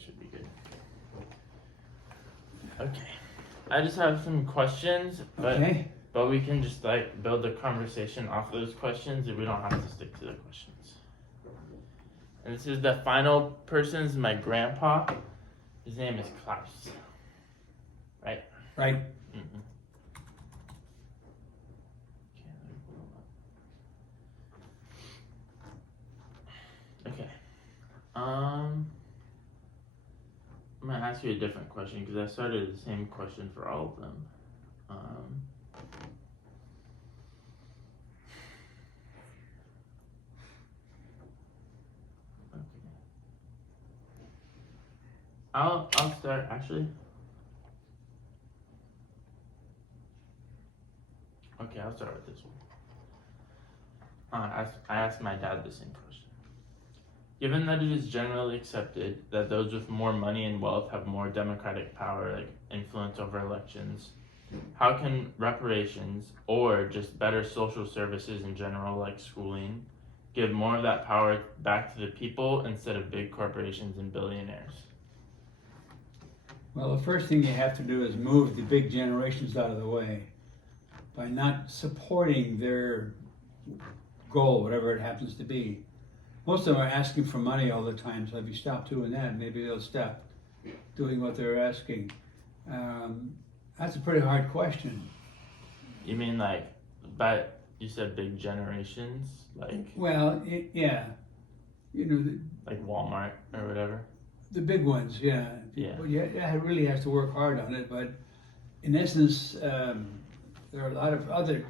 that should be good. Okay. I just have some questions, but we can just like build a conversation off those questions if we don't have to stick to the questions. And this is the final person, is my grandpa. His name is Klaus. Right? Right. Mm-hmm. Okay. I'm gonna ask you a different question because I started the same question for all of them. Okay. I'll start actually. Okay, I'll start with this one. I asked my dad the same question. Given that it is generally accepted that those with more money and wealth have more democratic power, like influence over elections, how can reparations or just better social services in general, like schooling, give more of that power back to the people instead of big corporations and billionaires? Well, the first thing you have to do is move the big generations out of the way by not supporting their goal, whatever it happens to be. Most of them are asking for money all the time, so if you stop doing that, maybe they'll stop doing what they're asking. That's a pretty hard question. You mean like, but you said big generations, like? Well, yeah, you know, like Walmart or whatever. The big ones, yeah. Yeah. Well, you really have to work hard on it, but in essence, there are a lot of other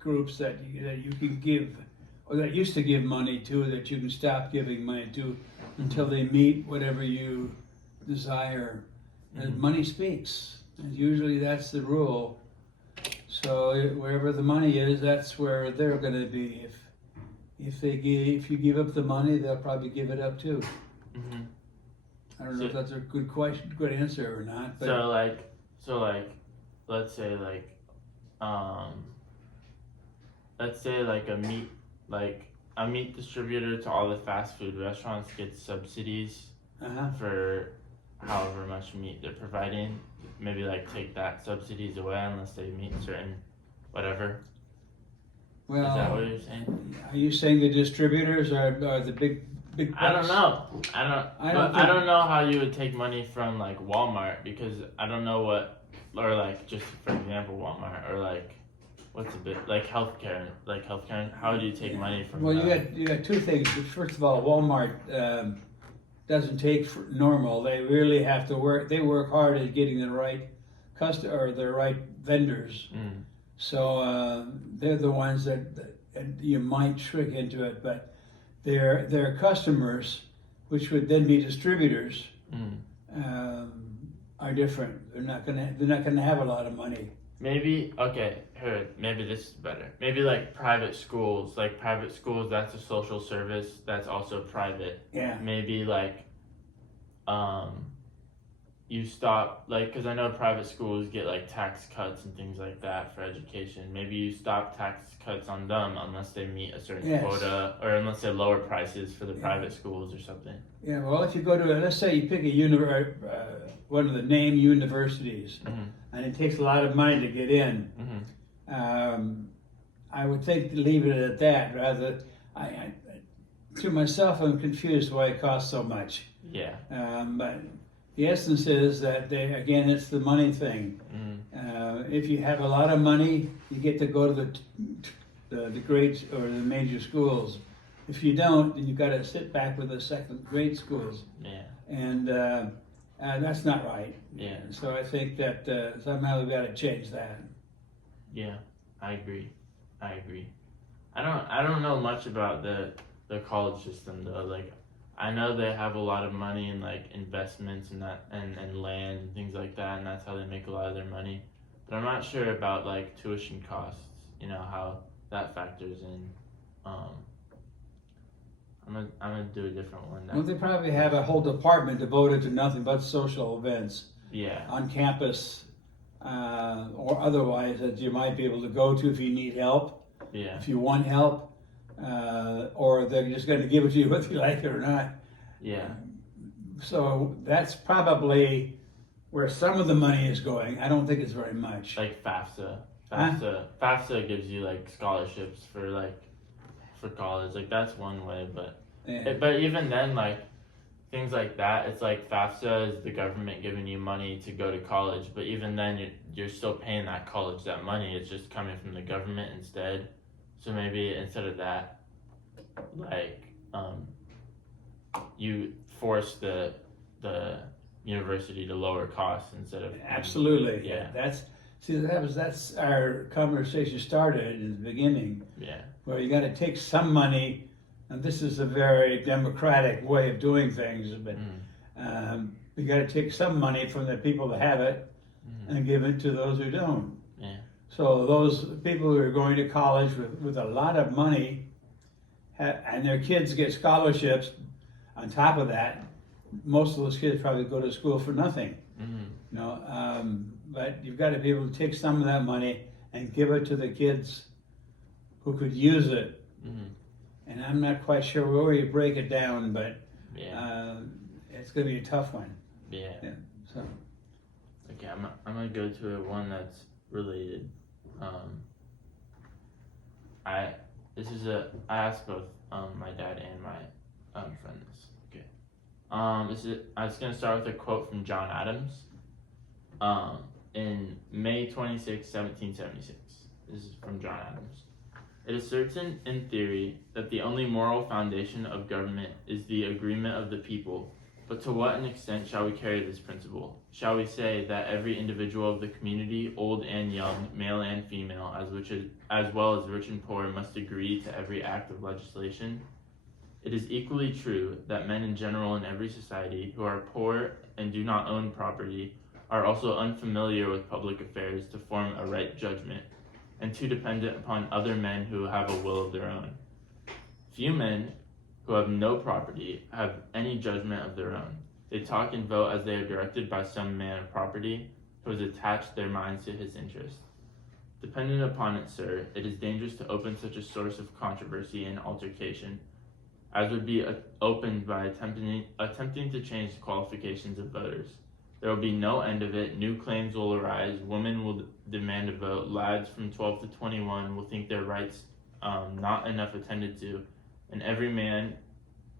groups that you can give, or that used to give money to, that you can stop giving money to until they meet whatever you desire. And money speaks, and usually that's the rule. So wherever the money is, that's where they're going to be. If you give up the money, they'll probably give it up too. Mm-hmm. I don't know if that's a good question, good answer or not. But So like, let's say like a meat distributor to all the fast food restaurants gets subsidies for however much meat they're providing. Maybe like take that subsidies away unless they meet certain whatever. Well, is that what you're saying? Are you saying the distributors are the big bucks? I don't know. I don't know how you would take money from like Walmart, because I don't know what, or like just for example Walmart, or like what's a bit like healthcare. How do you take money from? Well, you got two things. First of all, Walmart doesn't take normal. They really have to work. They work hard at getting the right customer or the right vendors. So they're the ones that you might trick into it, but their customers, which would then be distributors, are different. They're not gonna have a lot of money. Maybe maybe this is better. Maybe like private schools. Like private schools, that's a social service. That's also private. Yeah. Maybe like, you stop, like, because I know private schools get like tax cuts and things like that for education. Maybe you stop tax cuts on them unless they meet a certain quota, or unless they lower prices for the private schools or something. Yeah, well, if you go to, let's say you pick a one of the name universities, and it takes a lot of money to get in, I would think to leave it at that, rather. To myself, I'm confused why it costs so much. Yeah. But the essence is that it's the money thing. If you have a lot of money, you get to go to the great or the major schools. If you don't, then you've got to sit back with the second grade schools. Yeah. And that's not right. Yeah. So I think that somehow we've got to change that. Yeah, I agree. I don't know much about the college system though. Like, I know they have a lot of money in like investments and that and land and things like that, and that's how they make a lot of their money. But I'm not sure about like tuition costs. You know, how that factors in. I'm gonna do a different one. Well, they probably have a whole department devoted to nothing but social events. Yeah. On campus, or otherwise, that you might be able to go to if you need help. Yeah. If you want help, or they're just going to give it to you whether you like it or not. Yeah. So that's probably where some of the money is going. I don't think it's very much. Like FAFSA. Huh? FAFSA gives you like scholarships for college. Like that's one way, but Yeah. but even then, like things like that, it's like FAFSA is the government giving you money to go to college, but even then you're still paying that college that money. It's just coming from the government instead. So maybe instead of that, like you force the university to lower costs instead of Absolutely. Yeah. That's our conversation started in the beginning, yeah where you got to take some money, and this is a very democratic way of doing things, but you got to take some money from the people that have it and give it to those who don't. Yeah. So those people who are going to college with a lot of money, and their kids get scholarships on top of that, most of those kids probably go to school for nothing. You know, but you've got to be able to take some of that money and give it to the kids who could use it. And I'm not quite sure where you break it down, but it's going to be a tough one. Yeah. So Okay, I'm gonna go to one that's related. I asked both my dad and my friend this. Okay. I was gonna start with a quote from John Adams. In May 26, 1776. This is from John Adams. It is certain in theory that the only moral foundation of government is the agreement of the people. But to what an extent shall we carry this principle? Shall we say that every individual of the community, old and young, male and female, as well as rich and poor, must agree to every act of legislation? It is equally true that men in general in every society who are poor and do not own property are also unfamiliar with public affairs to form a right judgment, and too dependent upon other men who have a will of their own. Few men who have no property have any judgment of their own. They talk and vote as they are directed by some man of property who has attached their minds to his interest. Dependent upon it, sir, it is dangerous to open such a source of controversy and altercation as would be opened by attempting to change the qualifications of voters. There will be no end of it. New claims will arise. Women will demand a vote. Lads from 12 to 21 will think their rights not enough attended to, and every man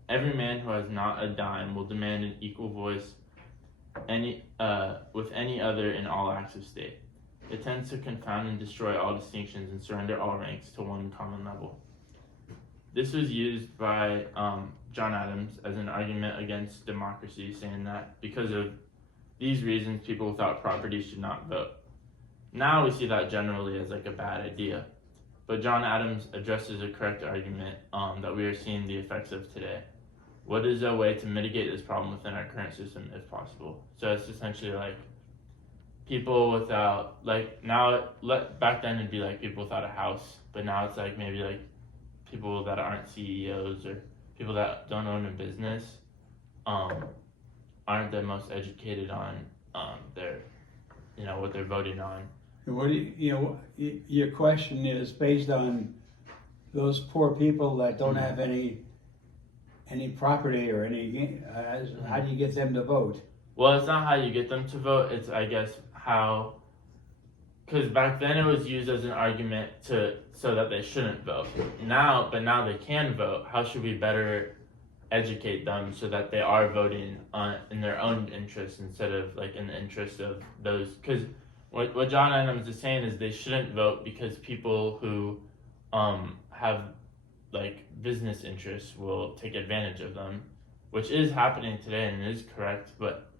who has not a dime will demand an equal voice with any other in all acts of state. It tends to confound and destroy all distinctions and surrender all ranks to one common level. This was used by John Adams as an argument against democracy, saying that because of these reasons, people without property should not vote. Now we see that generally as like a bad idea. But John Adams addresses a correct argument that we are seeing the effects of today. What is a way to mitigate this problem within our current system if possible? So it's essentially like people without, like now, back then it'd be like people without a house, but now it's like maybe like people that aren't CEOs or people that don't own a business aren't the most educated on their, what they're voting on. what do your question is based on those poor people that don't have any property or any. How do you get them to vote? Well, it's not how you get them to vote. It's, I guess, how. Because back then it was used as an argument so that they shouldn't vote. Now they can vote. How should we better educate them so that they are voting in their own interest instead of like in the interest of those? Because what John Adams is saying is they shouldn't vote because people who have like business interests will take advantage of them, which is happening today and is correct. But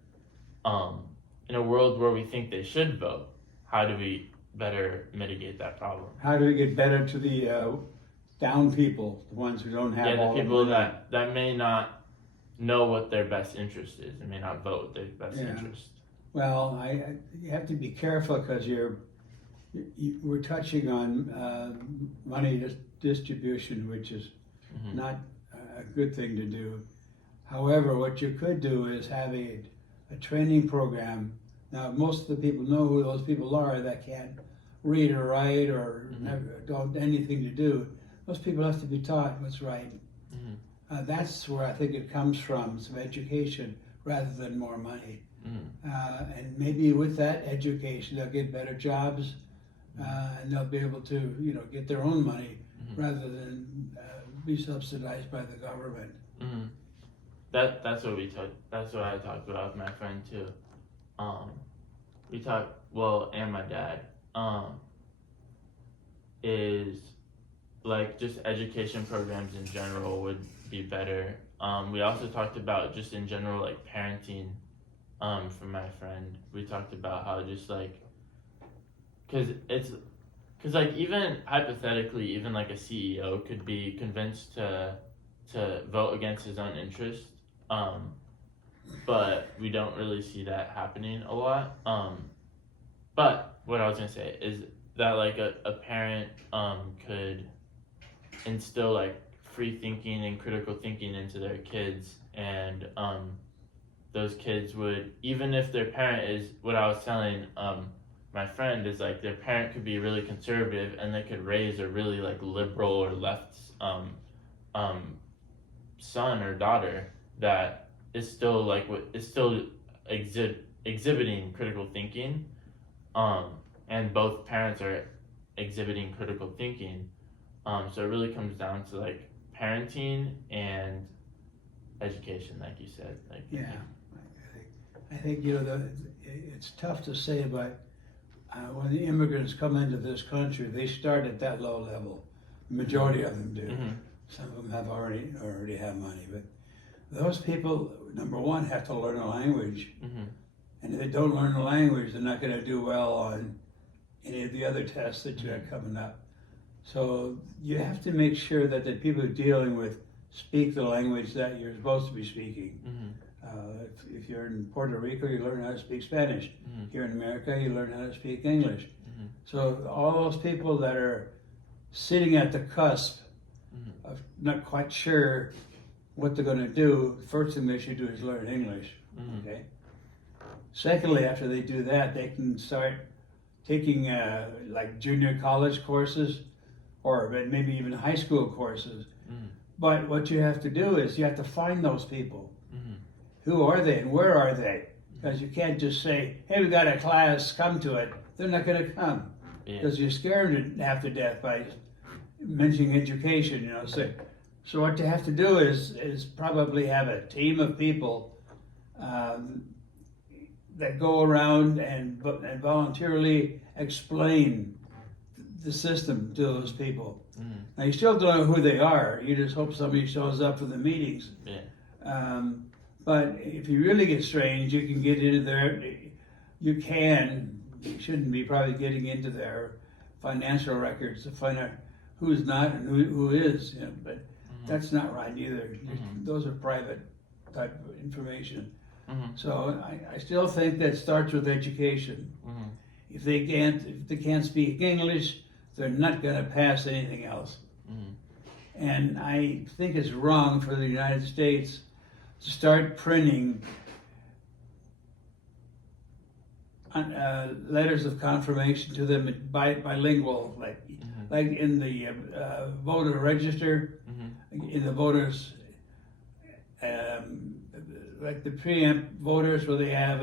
in a world where we think they should vote, how do we better mitigate that problem? How do we get better to the down people, the ones who don't have all the people the money? that may not know what their best interest is and may not vote with their best interest. Well, you have to be careful because we're touching on money distribution, which is not a good thing to do. However, what you could do is have a training program. Now, most of the people know who those people are that can't read or write or don't have anything to do. Those people have to be taught what's right. That's where I think it comes from, some education rather than more money. Mm-hmm. And maybe with that education, they'll get better jobs, and they'll be able to, get their own money Mm-hmm. rather than be subsidized by the government. Mm-hmm. That's what we talked. That's what I talked about with my friend too. We talked, and my dad. Is like just education programs in general would be better. We also talked about just in general like parenting. From my friend, we talked about how just like, cause like even hypothetically, even like a CEO could be convinced to vote against his own interest. But we don't really see that happening a lot. But what I was gonna say is that like a parent could instill like free thinking and critical thinking into their kids, and those kids would, even if their parent is, what I was telling my friend is like their parent could be really conservative and they could raise a really like liberal or left son or daughter that is still like exhibiting critical thinking, and both parents are exhibiting critical thinking, so it really comes down to like parenting and education, like you said. Like I think it's tough to say, but when the immigrants come into this country, they start at that low level. The majority of them do. Mm-hmm. Some of them have already have money, but those people, number one, have to learn a language, Mm-hmm. and if they don't learn the language, they're not going to do well on any of the other tests that you have coming up. So you have to make sure that the people you're dealing with speak the language that you're supposed to be speaking. Mm-hmm. If you're in Puerto Rico, you learn how to speak Spanish. Mm-hmm. Here in America, you learn how to speak English. Mm-hmm. So all those people that are sitting at the cusp Mm-hmm. of not quite sure what they're going to do, the first thing they should do is learn English. Mm-hmm. Okay. Secondly, after they do that, they can start taking like junior college courses, or maybe even high school courses. Mm-hmm. But what you have to do is you have to find those people. Mm-hmm. Who are they and where are they? Because you can't just say, hey, we got a class, come to it. They're not going to come. Because you're scared them half to death by mentioning education, So what you have to do is probably have a team of people that go around and voluntarily explain the system to those people. Mm-hmm. Now you still don't know who they are. You just hope somebody shows up for the meetings. Yeah. But if you really get strange, you can get into their. You shouldn't be probably getting into their financial records to find out who's not and who is. But Mm-hmm. that's not right either. Mm-hmm. Those are private type of information. Mm-hmm. So I still think that starts with education. Mm-hmm. If they can't speak English, they're not going to pass anything else. Mm-hmm. And I think it's wrong for the United States to start printing letters of confirmation to them bilingual, like in the voter register, Mm-hmm. in the voters, like the preempt voters, where they have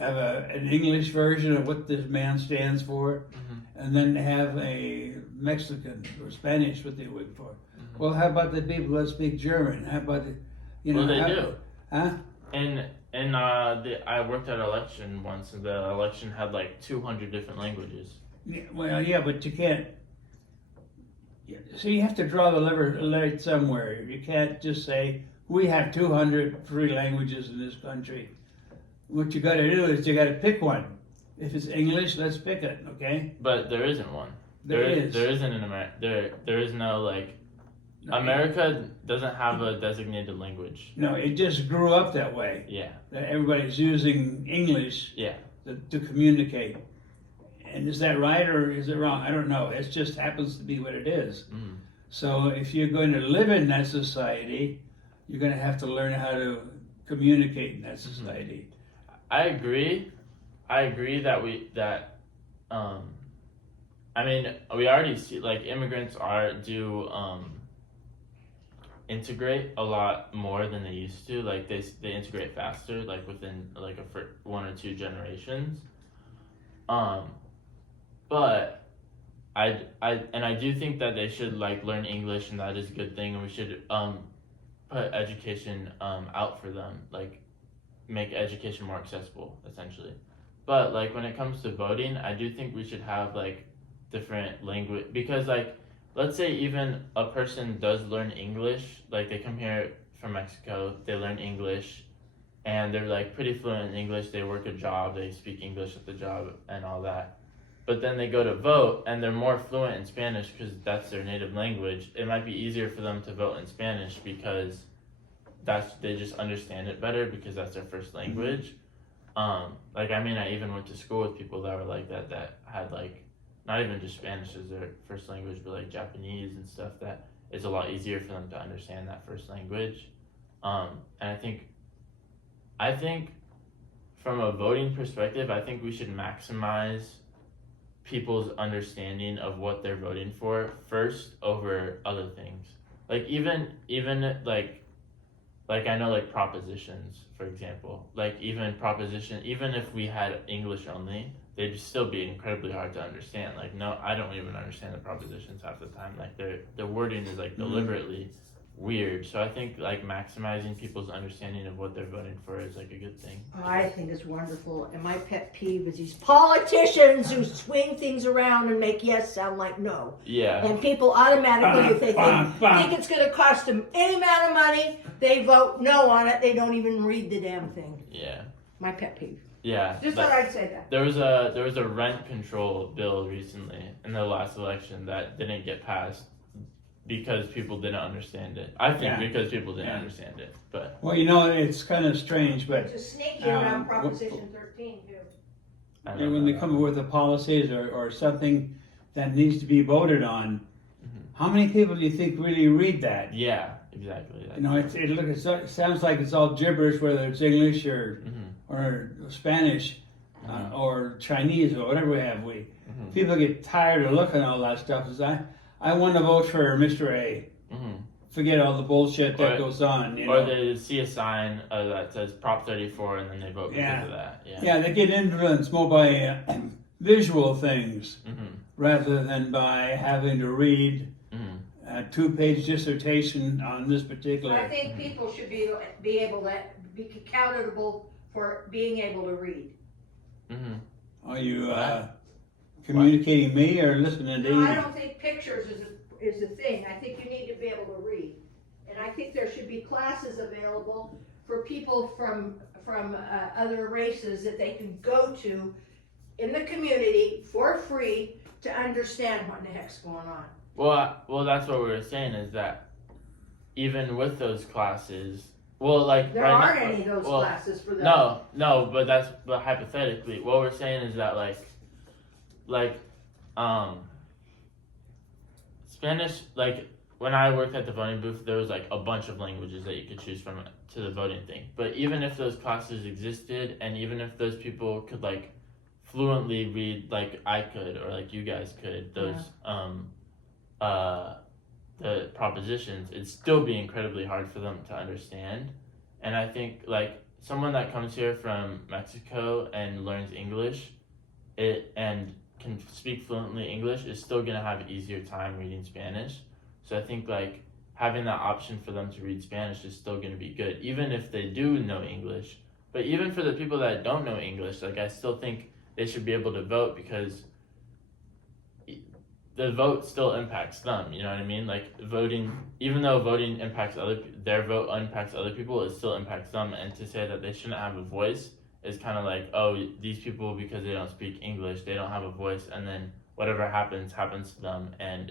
an English version of what this man stands for, Mm-hmm. and then have a Mexican or Spanish what they work for. Mm-hmm. Well, how about the people that speak German? How about they do. Huh? And I worked at an election once, and the election had like 200 different languages. Yeah, well, yeah, but you can't. So you have to draw the line somewhere. You can't just say we have 200 free languages in this country. What you got to do is you got to pick one. If it's English, let's pick it. Okay. But there isn't one. There is. There isn't in America. There is no like. America doesn't have a designated language. No, it just grew up that way. Yeah. That everybody's using English. Yeah. To communicate. And is that right or is it wrong? I don't know. It just happens to be what it is. Mm. So if you're going to live in that society, you're going to have to learn how to communicate in that society. I agree that I mean, we already see like immigrants integrate a lot more than they used to. Like they integrate faster, like within like one or two generations. But I do think that they should like learn English, and that is a good thing, and we should put education out for them, like make education more accessible essentially. But like when it comes to voting, I do think we should have like different language, because like let's say even a person does learn English, like they come here from Mexico, they learn English, and they're like pretty fluent in English, they work a job, they speak English at the job and all that. But then they go to vote and they're more fluent in Spanish because that's their native language. It might be easier for them to vote in Spanish because they just understand it better because that's their first language. Like I mean, I even went to school with people that were like that had like not even just Spanish as their first language, but like Japanese and stuff, that it's a lot easier for them to understand that first language. And I think from a voting perspective, I think we should maximize people's understanding of what they're voting for first over other things. Like even like I know like propositions, for example, like even if we had English only, they'd still be incredibly hard to understand. Like no, I don't even understand the propositions half the time. Like their wording is like deliberately weird. So I think like maximizing people's understanding of what they're voting for is like a good thing. I think it's wonderful. And my pet peeve is these politicians who swing things around and make yes sound like no. Yeah. And people automatically, if they think it's going to cost them any amount of money, they vote no on it. They don't even read the damn thing. Yeah. My pet peeve. Yeah. Just thought I'd say that. There was a rent control bill recently in the last election that didn't get passed because people didn't understand it. I think because people didn't understand it. But Well, you know, it's kind of strange, but It's a sneaky around Proposition 13 too. I you don't know, when know. they come up with the policies or something that needs to be voted on, how many people do you think really read that? Yeah, exactly. You know, it sounds like it's all gibberish, whether it's English or Spanish or Chinese or whatever we have. People get tired of looking at all that stuff. I want to vote for Mr. A. Forget all the bullshit that goes on. You know? They see a sign that says Prop 34 and then they vote because of that. Yeah, they get influenced more by visual things rather than by having to read a 2-page dissertation on this particular. I think people should be able to be accountable for being able to read. Are you communicating me or listening to No, you? I don't think pictures is a thing. I think you need to be able to read. And I think there should be classes available for people from other races that they can go to in the community for free to understand what the heck's going on. Well, that's what we were saying, is that even with those classes, like There right aren't now, any of those classes for them. No, but hypothetically, what we're saying is that like Spanish, like when I worked at the voting booth, there was like a bunch of languages that you could choose from to the voting thing. But even if those classes existed, and even if those people could like fluently read, like I could or like you guys could, those the propositions, it'd still be incredibly hard for them to understand. And I think like someone that comes here from Mexico and learns English, and can speak fluently English, is still gonna have an easier time reading Spanish. So I think like having that option for them to read Spanish is still gonna be good, even if they do know English. But even for the people that don't know English, like I still think they should be able to vote, because the vote still impacts them, you know what I mean? Like voting, even though voting impacts their vote impacts other people, it still impacts them. And to say that they shouldn't have a voice is kind of like, oh, these people, because they don't speak English, they don't have a voice, and then whatever happens to them, and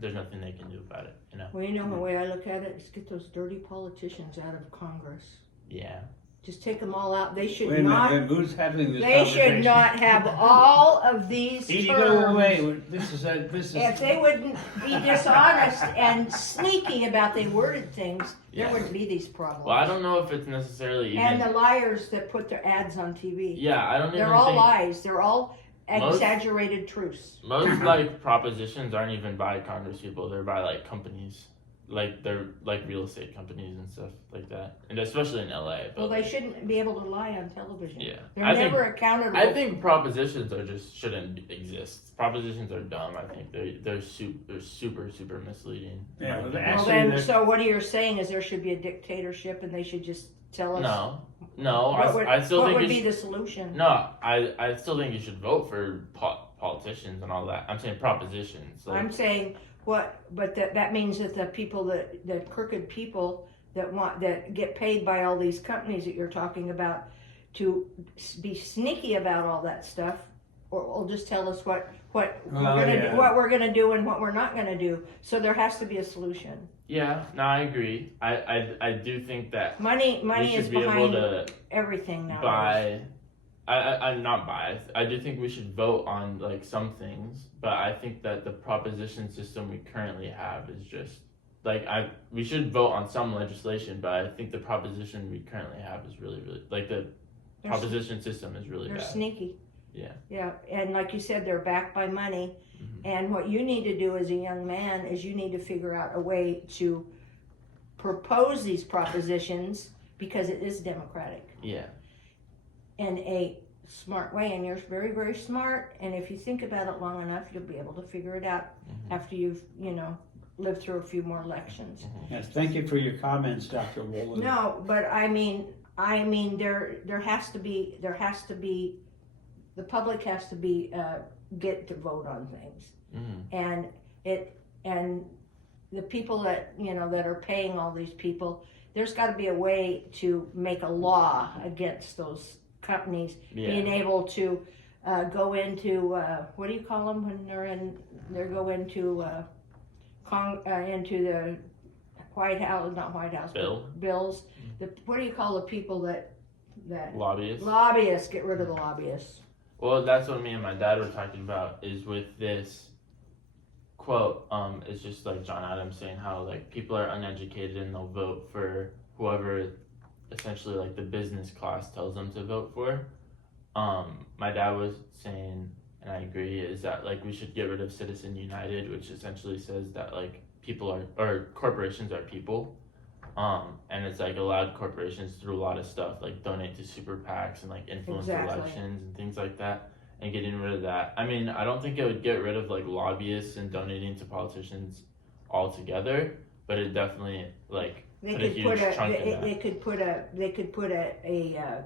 there's nothing they can do about it, you know? Well, you know, the way I look at it is get those dirty politicians out of Congress. Yeah. Just take them all out. They should Wait a not. minute, who's having this They conversation? should not have all of these Edie, terms. go away. This is. If they wouldn't be dishonest and sneaky about they worded things, there wouldn't be these problems. Well, I don't know if it's necessarily even... And the liars that put their ads on TV. Yeah, I don't even They're all think... lies. They're all exaggerated truths. Most like propositions aren't even by Congress people, they're by like companies. like they're like real estate companies and stuff like that, and especially in LA. But Well, they shouldn't be able to lie on television. Yeah. They're I think- never accountable. I think propositions are just shouldn't exist. Propositions are dumb. I think they're super misleading. in Yeah, my well, opinion. Well, Actually, then, they're- so what you're saying is there should be a dictatorship and they should just tell us No, what I still what think would you be should, the solution. no, I still think you should vote for politicians and all that. I'm saying propositions. Like, I'm saying but that means that the people the crooked people that get paid by all these companies that you're talking about to be sneaky about all that stuff, or just tell us what Well, we're gonna yeah. do, what we're gonna do and what we're not gonna do. So there has to be a solution. yeah, no, I agree. I do think that Money we is should be able behind to everything now. buy. I'm not biased. I do think we should vote on like some things, but I think that the proposition system we currently have is just like we should vote on some legislation, but I think the proposition we currently have is really like the They're proposition system is really They're bad. sneaky. Yeah. Yeah, and like you said, they're backed by money. Mhm. And what you need to do as a young man is you need to figure out a way to propose these propositions because it is democratic Yeah. in a smart way. And you're very, very smart. And if you think about it long enough, you'll be able to figure it out Mhm. after you've, lived through a few more elections. Yes, thank you for your comments, Dr. Wolin. No, but I mean, there has to be, the public has to be, get to vote on things. Mhm. And the people that, that are paying all these people, there's gotta be a way to make a law against those companies being Yeah. able to, go into, what do you call them when they go into, into the White House, not White House, Bill. but bills. What do you call the people that Lobbyists. lobbyists, get rid of the lobbyists. Well, that's what me and my dad were talking about. Is with this quote. It's just like John Adams saying how like people are uneducated and they'll vote for whoever, essentially like the business class tells them to vote for. My dad was saying, and I agree, is that like we should get rid of Citizen United, which essentially says that like people are or corporations are people. And it's like allowed corporations to do a lot of stuff like donate to super PACs and like influence Exactly. elections and things like that, and getting rid of that. I mean, I don't think it would get rid of like lobbyists and donating to politicians altogether, but it definitely like They put a could huge put chunk in that. they could put a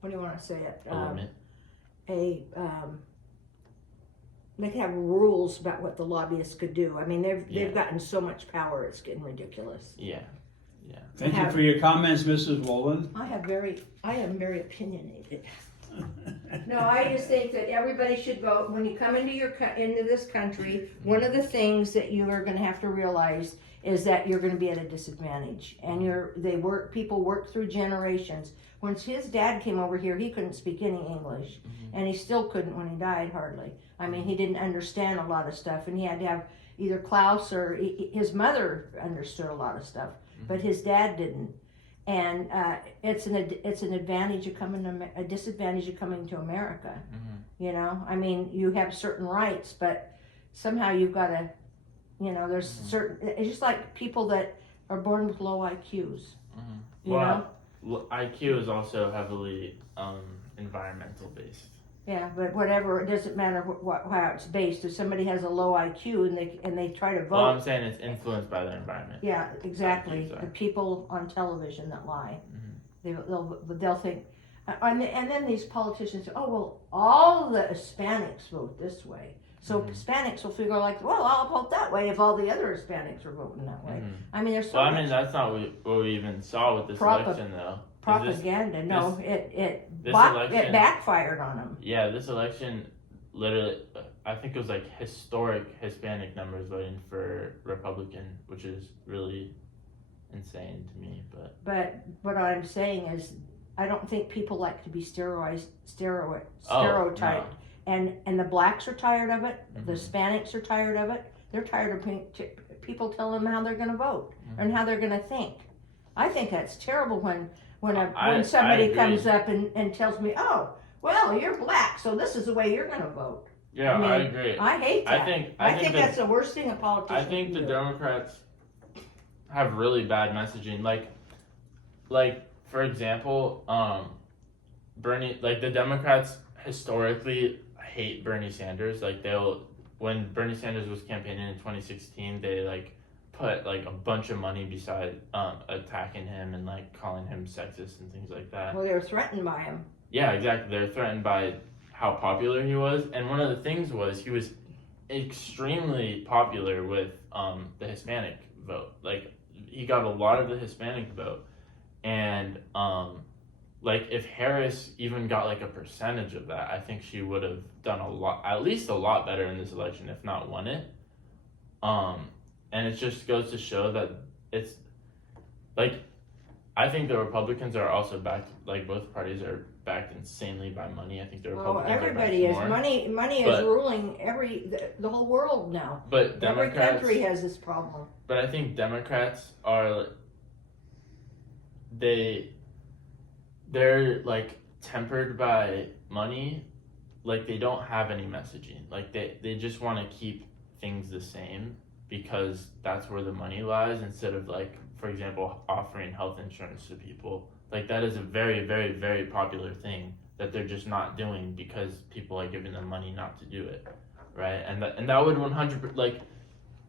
what do you want to say it? A limit. They could have rules about what the lobbyists could do. I mean, Yeah. they've gotten so much power, it's getting ridiculous. Yeah. Thank you for your comments, Mrs. Wolin. I am very opinionated. No, I just think that everybody should vote. When you come into into this country, one of the things that you are going to have to realize is that you're going to be at a disadvantage. And people work through generations. When his dad came over here, he couldn't speak any English, and he still couldn't when he died, hardly. I mean, he didn't understand a lot of stuff, and he had to have either Klaus or his mother understood a lot of stuff, but his dad didn't. And it's an advantage of a disadvantage of coming to America. I mean, you have certain rights, but somehow you've got to, there's certain. It's just like people that are born with low IQs. You know? IQ is also heavily environmental based. Yeah, but whatever, it doesn't matter how it's based. If somebody has a low IQ and they try to vote. Well, I'm saying it's influenced by their environment. Yeah, exactly. IQ, sorry. The people on television that lie, they'll think, and then these politicians say, oh well, all the Hispanics vote this way, so Hispanics will figure like, well, I'll vote that way if all the other Hispanics are voting that way. I mean, there's so Well, I much mean, that's not what we even saw with this election, though. propaganda. No, it election- backfired on them. Yeah, this election, literally, I think it was like historic Hispanic numbers voting for Republican, which is really insane to me. But what I'm saying is, I don't think people like to be stereotyped. And the blacks are tired of it. The Hispanics are tired of it. They're tired of people telling them how they're going to vote and how they're going to think. I think that's terrible when somebody agree. comes up and tells me, oh, well, you're black, so this is the way you're going to vote. Yeah, I mean, I agree. I hate that. I think that's the worst thing a politician I think can the do. Democrats have really bad messaging. Like for example, Bernie, like the Democrats historically hate Bernie Sanders. Like when Bernie Sanders was campaigning in 2016, they like put like a bunch of money beside attacking him and like calling him sexist and things like that. Well, they were threatened by him. Yeah, exactly. They're threatened by how popular he was, and one of the things was he was extremely popular with the Hispanic vote. Like he got a lot of the Hispanic vote, and like if Harris even got like a percentage of that, I think she would have done at least a lot better in this election, if not won it. And it just goes to show that it's like I think the Republicans are also backed, like both parties are backed insanely by money. I think the Well, Republicans everybody are is. backed more. Money is But- ruling the whole world now. But Every Democrats, country has this problem. but I think Democrats are they're like tempered by money. Like they don't have any messaging. Like they just want to keep things the same because that's where the money lies, instead of like, for example, offering health insurance to people. Like that is a very, very, very popular thing that they're just not doing because people are giving them money not to do it, right? And that would 100% like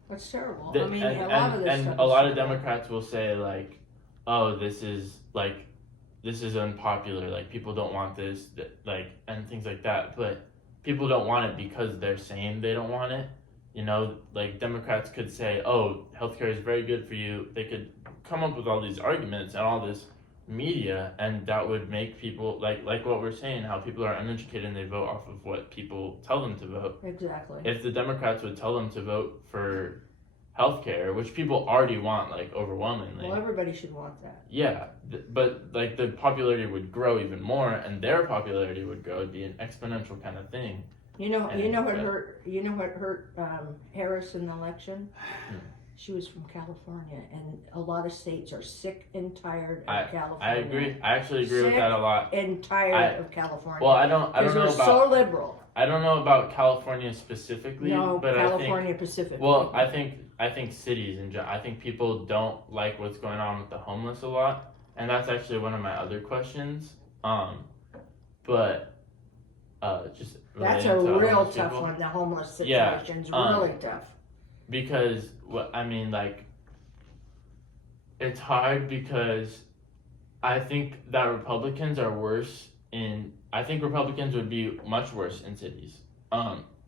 That's terrible. the, I mean, and, a lot of this and stuff a is lot of terrible. Democrats will say like, oh, this is unpopular. Like people don't want this, like, and things like that. But people don't want it because they're saying they don't want it. You know, like Democrats could say, oh, healthcare is very good for you. They could come up with all these arguments and all this media, and that would make people like what we're saying, how people are uneducated and they vote off of what people tell them to vote. Exactly. If the Democrats would tell them to vote for healthcare, which people already want, like overwhelmingly, Well, everybody should want that. yeah, but like the popularity would grow even more, and their popularity would grow. It'd be an exponential kind of thing. You know what Yeah. hurt. You know what hurt Harris in the election? Hmm. She was from California, and a lot of states are sick and tired of California. I agree. I actually agree with Sick that a lot. And tired of California. Well, I don't because know they're about so liberal. I don't know about California specifically, No, but California Pacific. I think cities and I think people don't like what's going on with the homeless a lot, and that's actually one of my other questions. But just That's relating a to real homeless tough people. one. The homeless Yeah, situation's um, really tough. Because I mean, like, it's hard because I think that Republicans are worse in. I think Republicans would be much worse in cities.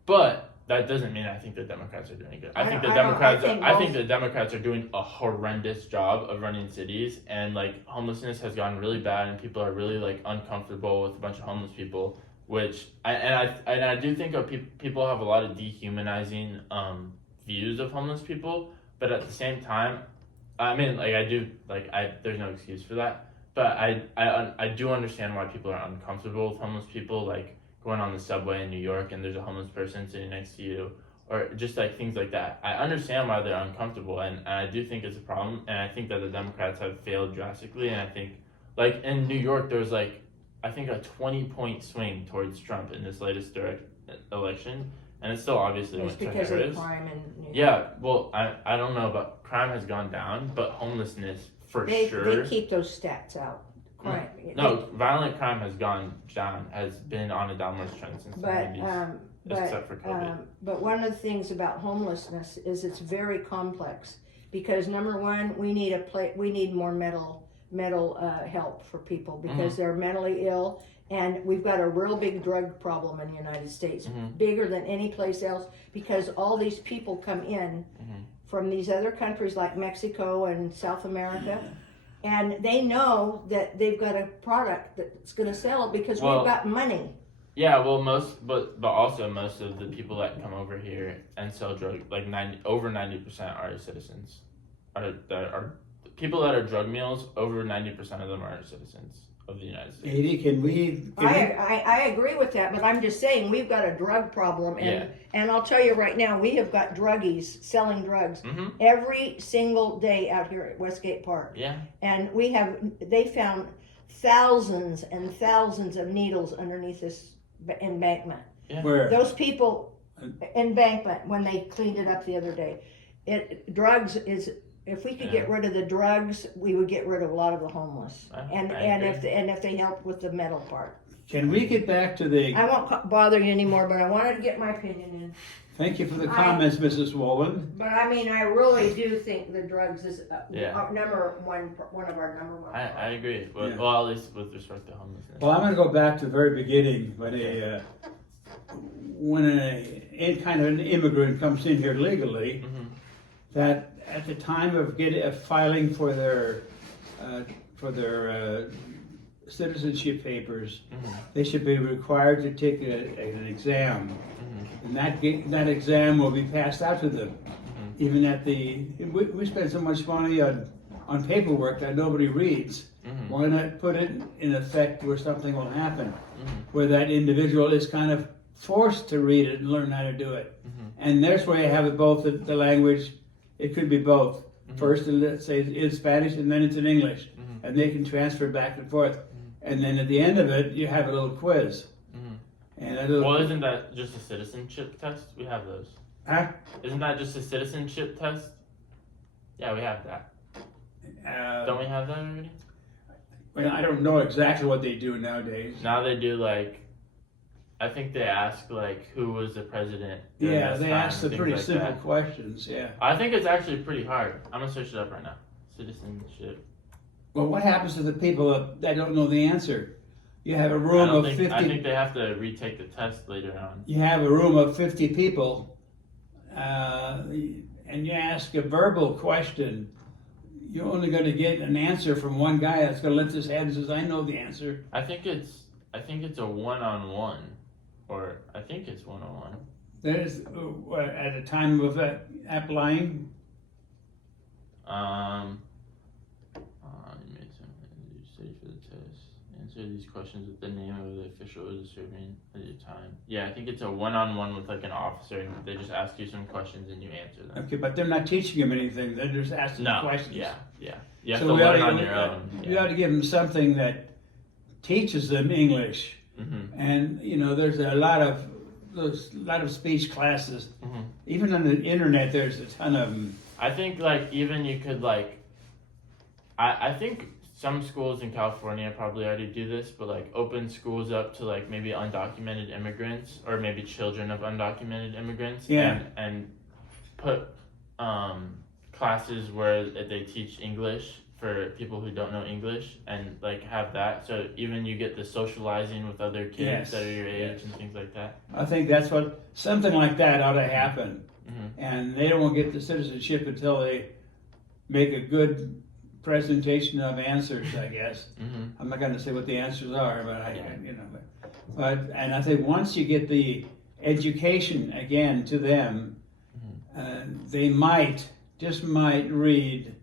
But that doesn't mean I think the Democrats are doing good. I think the Democrats are doing a horrendous job of running cities, and like homelessness has gotten really bad, and people are really like uncomfortable with a bunch of homeless people. Which I do think people have a lot of dehumanizing views of homeless people, but at the same time, I mean, like there's no excuse for that, but I do understand why people are uncomfortable with homeless people, like going on the subway in New York and there's a homeless person sitting next to you, or just like things like that. I understand why they're uncomfortable, and I do think it's a problem, and I think that the Democrats have failed drastically, and I think like in New York there was like I think a 20-point swing towards Trump in this latest direct election, and it still obviously It's went to because of Harris. the crime in New York. Yeah, well, I don't know, but crime has gone down, but homelessness for sure. They keep those stats out. Crime. No, violent crime has gone down, has been on a downward trend since the 90s, except for COVID. But one of the things about homelessness is it's very complex because number one, we need more mental help for people because they're mentally ill, and we've got a real big drug problem in the United States, bigger than any place else, because all these people come in from these other countries like Mexico and South America, and they know that they've got a product that's going to sell because we've got money. Yeah, well, but also most of the people that come over here and sell drugs, like over 90% are citizens, are people that are drug mules. Over 90% of them are citizens of the United States. Katie, can we? I agree with that, but I'm just saying we've got a drug problem, and I'll tell you right now, we have got druggies selling drugs every single day out here at Westgate Park. Yeah. And they found thousands and thousands of needles underneath this embankment. Yeah. Where? Those people, embankment, when they cleaned it up the other day, drugs is, if we could get rid of the drugs, we would get rid of a lot of the homeless. I And agree. if they helped with the mental part. Can we get back to the, I won't bother you anymore, but I wanted to get my opinion in. thank you for the comments, Mrs. Wallen. But I mean, I really do think the drugs is Yeah. one of our number one. I agree. Well, Yeah. well, at least with respect to homelessness. Well, I'm gonna go back to the very beginning, when any kind of an immigrant comes in here legally, Mhm. that at the time of filing for their citizenship papers, Mhm. they should be required to take an exam. Mhm. And that exam will be passed out to them. Mhm. Even we spend so much money on paperwork that nobody reads. Mhm. Why not put it in effect where something will happen? Mhm. Where that individual is kind of forced to read it and learn how to do it. Mhm. And there's where you have it both, the language, it could be both. Mhm. First, let's say in Spanish and then it's in English. Mhm. And they can transfer back and forth. And then at the end of it, you have a little quiz. Mhm. And a little Well, isn't that just a citizenship test? We have those. Huh? Isn't that just a citizenship test? Yeah, we have that. Don't we have that already? Well, I don't know exactly what they do nowadays. Now they do like, I think they ask like who was the president. during Yeah, this they time, ask the things pretty like simple that. questions, yeah. I think it's actually pretty hard. I'm gonna search it up right now. Citizenship. Well, what happens to the people that don't know the answer? You have a I room don't of think. 50. I think they have to retake the test later on. You have a room of 50 people, and you ask a verbal question. You're only going to get an answer from one guy that's going to lift his head and says, "I know the answer." I think it's a one-on-one, or I think it's one-on-one. There's at a time of applying. You made some. You study for the test. Answer these questions with the name of the official who is serving at your time. Yeah, I think it's a one-on-one with like an officer, and they just ask you some questions and you answer them. Okay, but they're not teaching him anything. They're just asking No. questions. Yeah. You have So to we ought learn to- on your own. You ought to give them something that teaches them English. Mm-hmm. And there's a lot of speech classes. Mm-hmm. Even on the internet, there's a ton of them. I think like even you could like I think some schools in California probably already do this, but like open schools up to like maybe undocumented immigrants or maybe children of undocumented immigrants. Yeah. And put classes where they teach English for people who don't know English and like have that. So even you get the socializing with other kids Yes. that are your age Yes. and things like that. I think that's something like that ought to happen. Mm-hmm. And they don't get the citizenship until they make a good presentation of answers, I guess. Mm-hmm. I'm not going to say what the answers are, but Yeah. and I think once you get the education again to them, they just might read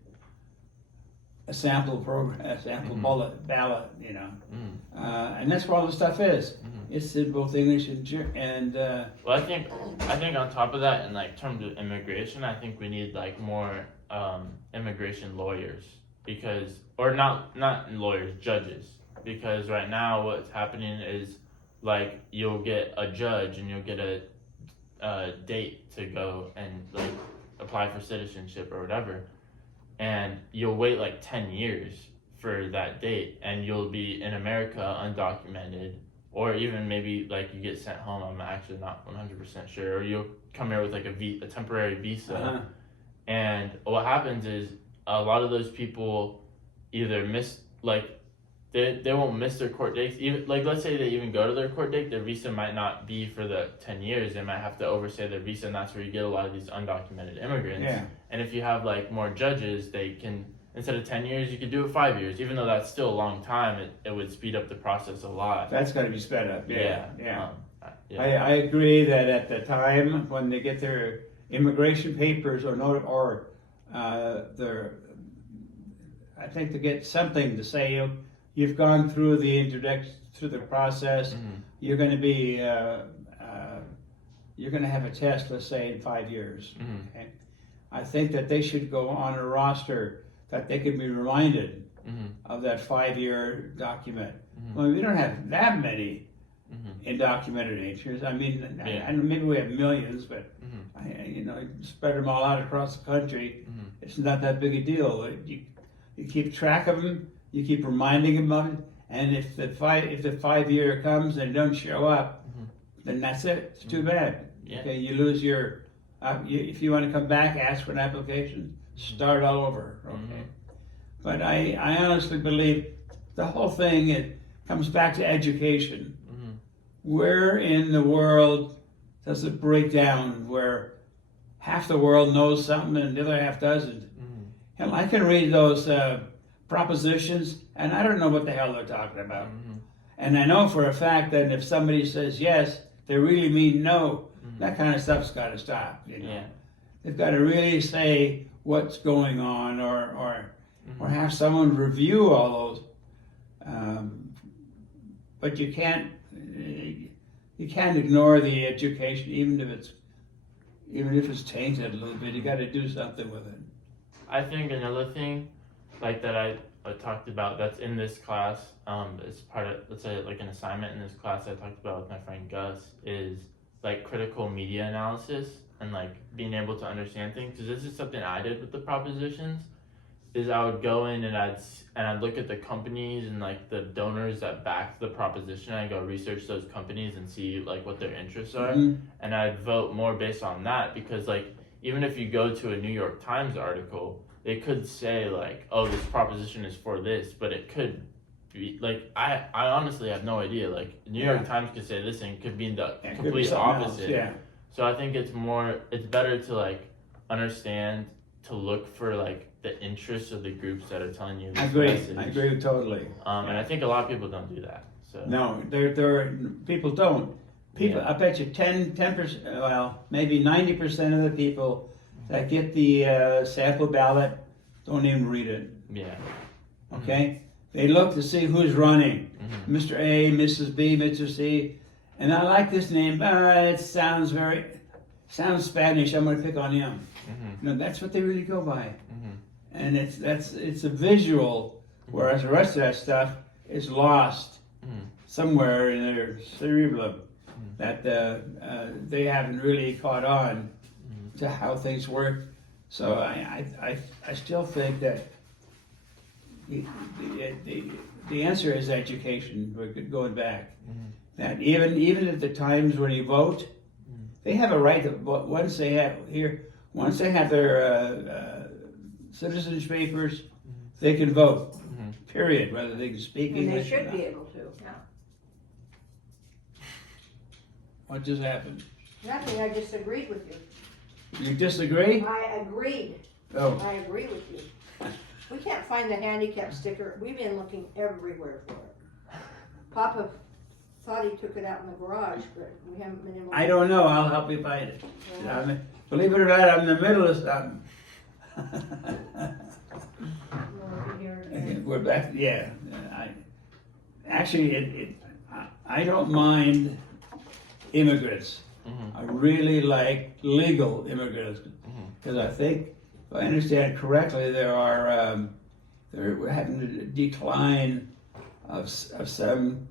a sample program, a sample ballot, Mm-hmm. and that's where all the stuff is. Mhm. It's in both English and Well, I think on top of that, in like terms of immigration, I think we need like more immigration lawyers or not lawyers, judges, because right now what's happening is like you'll get a judge and you'll get a date to go and like apply for citizenship or whatever, and you'll wait like 10 years for that date, and you'll be in America undocumented. Or even maybe like you get sent home. I'm actually not 100% sure. Or you'll come here with like a temporary visa, and what happens is a lot of those people either miss they won't miss their court dates. Even like let's say they even go to their court date, their visa might not be for the 10 years. They might have to overstay their visa, and that's where you get a lot of these undocumented immigrants. Yeah. And if you have like more judges, they can. Instead of 10 years, you could do it 5 years. Even though that's still a long time, it would speed up the process a lot. that's got to be sped up. Yeah. Yeah. I agree that at the time when they get their immigration papers I think to get something to say you've gone through the process. Mhm. You're going to be you're going to have a test, let's say in 5 years. Mhm. Okay? I think that they should go on a roster that they can be reminded Mhm. of that 5-year document. Mhm. Well, we don't have that many undocumented natures. I mean, Yeah. I maybe we have millions, but Mhm. you know, spread them all out across the country. Mhm. It's not that big a deal. You keep track of them. You keep reminding them of it. And if the 5 year comes and they don't show up, then that's it. It's too bad. Yeah. Okay, you lose your. If you want to come back, ask for an application. Start all over. Okay. But I honestly believe the whole thing, it comes back to education. Where in the world does it break down where half the world knows something and the other half doesn't? Hell, I can read those propositions and I don't know what the hell they're talking about. And I know for a fact that if somebody says yes, they really mean no. That kind of stuff's got to stop. You know? Yeah. They've got to really say what's going on, or have someone review all those. But you can't ignore the education, even if it's tainted a little bit. You got to do something with it. I think another thing, like that I talked about that's in this class, as part of, let's say, like an assignment in this class I talked about with my friend Gus, is like critical media analysis and like being able to understand things. Because this is something I did with the propositions. Is I would go in and I'd look at the companies and like the donors that backed the proposition. I'd go research those companies and see like what their interests are, and I'd vote more based on that, because like even if you go to a New York Times article, they could say like, oh, this proposition is for this, but it could be like I honestly have no idea. Like New York Times could say this and could be the complete opposite. Yeah. So I think it's better to like understand, to look for like the interests of the groups that are telling you this message. I agree totally. And I think a lot of people don't do that. So No, people don't. I bet you 10%, well, maybe 90% of the people that get the sample ballot don't even read it. Yeah. Okay? They look to see who's running. Mr. A, Mrs. B, Mr. C. And I like this name. It sounds Spanish. I'm going to pick on him. You know, that's what they really go by. And it's a visual, whereas the rest of that stuff is lost somewhere in their cerebellum, that they haven't really caught on to how things work. So I still think that the answer is education. We're going back. That even at the times when you vote, they have a right to, once they have their citizens papers, they can vote. Period. Whether they can speak And they English or should not. be able to. What just happened? Nothing, I just agreed with you. You disagree? I agreed. Oh, I agree with you. We can't find the handicap sticker. We've been looking everywhere for it. Papa thought he took it out in the garage, but we haven't been able to. I don't know. I'll help you find it. Yeah. I mean, believe it or not, I'm in the middle of something. Over here. We're back. Yeah. I don't mind immigrants. I really like legal immigrants, because I think, if I understand correctly, we're having a decline of some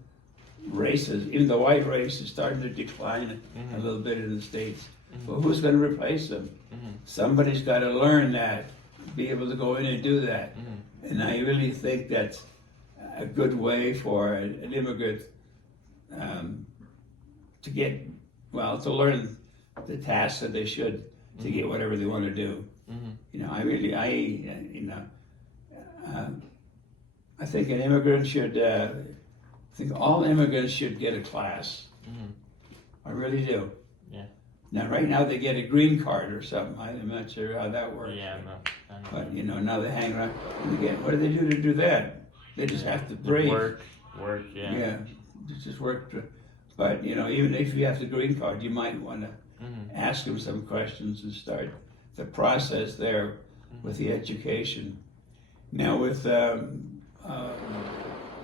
races. Even the white race is starting to decline a little bit in the States. But who's going to replace them? Somebody's got to learn that, be able to go in and do that. And I really think that's a good way for an immigrant to learn the tasks that they should to get whatever they want to do. You know, I think an immigrant should. I think all immigrants should get a class. I really do. Yeah. Now, right now they get a green card or something. I'm not sure how that works. Yeah, no, I know. But you know, now they hang around. And again, what do they do to do that? They just have to breathe. Work, yeah. Yeah, just work. But you know, even if you have the green card, you might want to ask them some questions and start the process there with the education. Now with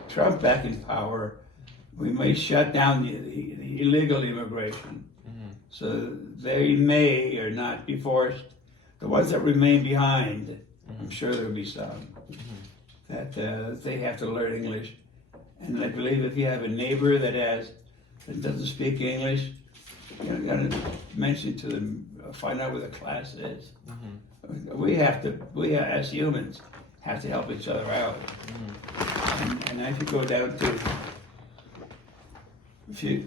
Trump back in power, we may shut down the illegal immigration. So they may or not be forced. The ones that remain behind, I'm sure there'll be some, that they have to learn English. And I believe if you have a neighbor that has that doesn't speak English, you gotta mention to them, find out where the class is. We as humans, have to help each other out. And if you go down to, if you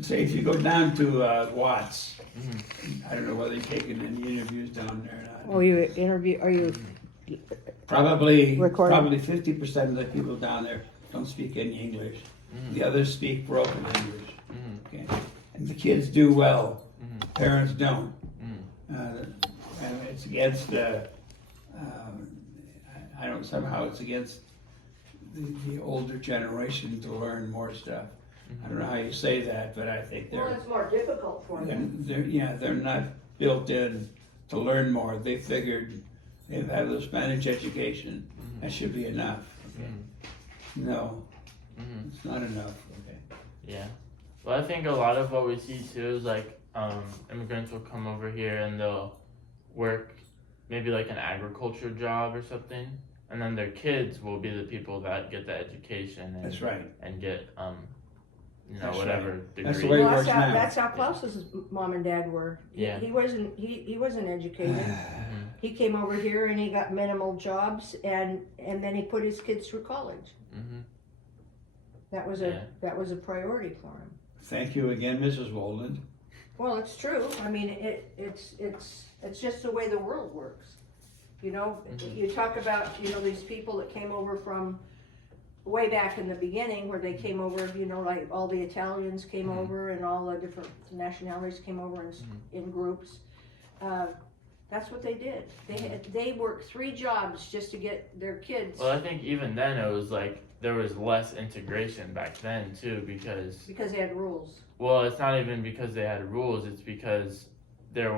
say if you go down to Watts, I don't know whether you're taking any interviews down there or not. Oh, are you Probably recording? 50% of the people down there don't speak any English. The others speak broken English. Okay, and the kids do well. Parents don't. And it's against I don't somehow it's against the older generation to learn more stuff. I don't know how you say that, but I think Well, it's more difficult for them. they're not built in to learn more. They figured they've had a Spanish education. That should be enough. Okay. No, it's not enough. Okay. Yeah. Well, I think a lot of what we see too is like immigrants will come over here and they'll work maybe like an agriculture job or something, and then their kids will be the people that get the education and, That's right. and get That's whatever right. That's the degree. way it Well, works now. that's how Klaus's mom and dad were. Yeah. He wasn't educated. He came over here and he got minimal jobs, and then he put his kids through college. That was a priority for him. Thank you again, Mrs. Walden. Well, it's true. I mean, it's just the way the world works. You know, you talk about, these people that came over from way back in the beginning, where they came over, like all the Italians came over and all the different nationalities came over in groups. That's what they did. They worked 3 jobs just to get their kids. Well, I think even then it was like there was less integration back then too, because they had rules. well, it's not even because they had rules. It's because it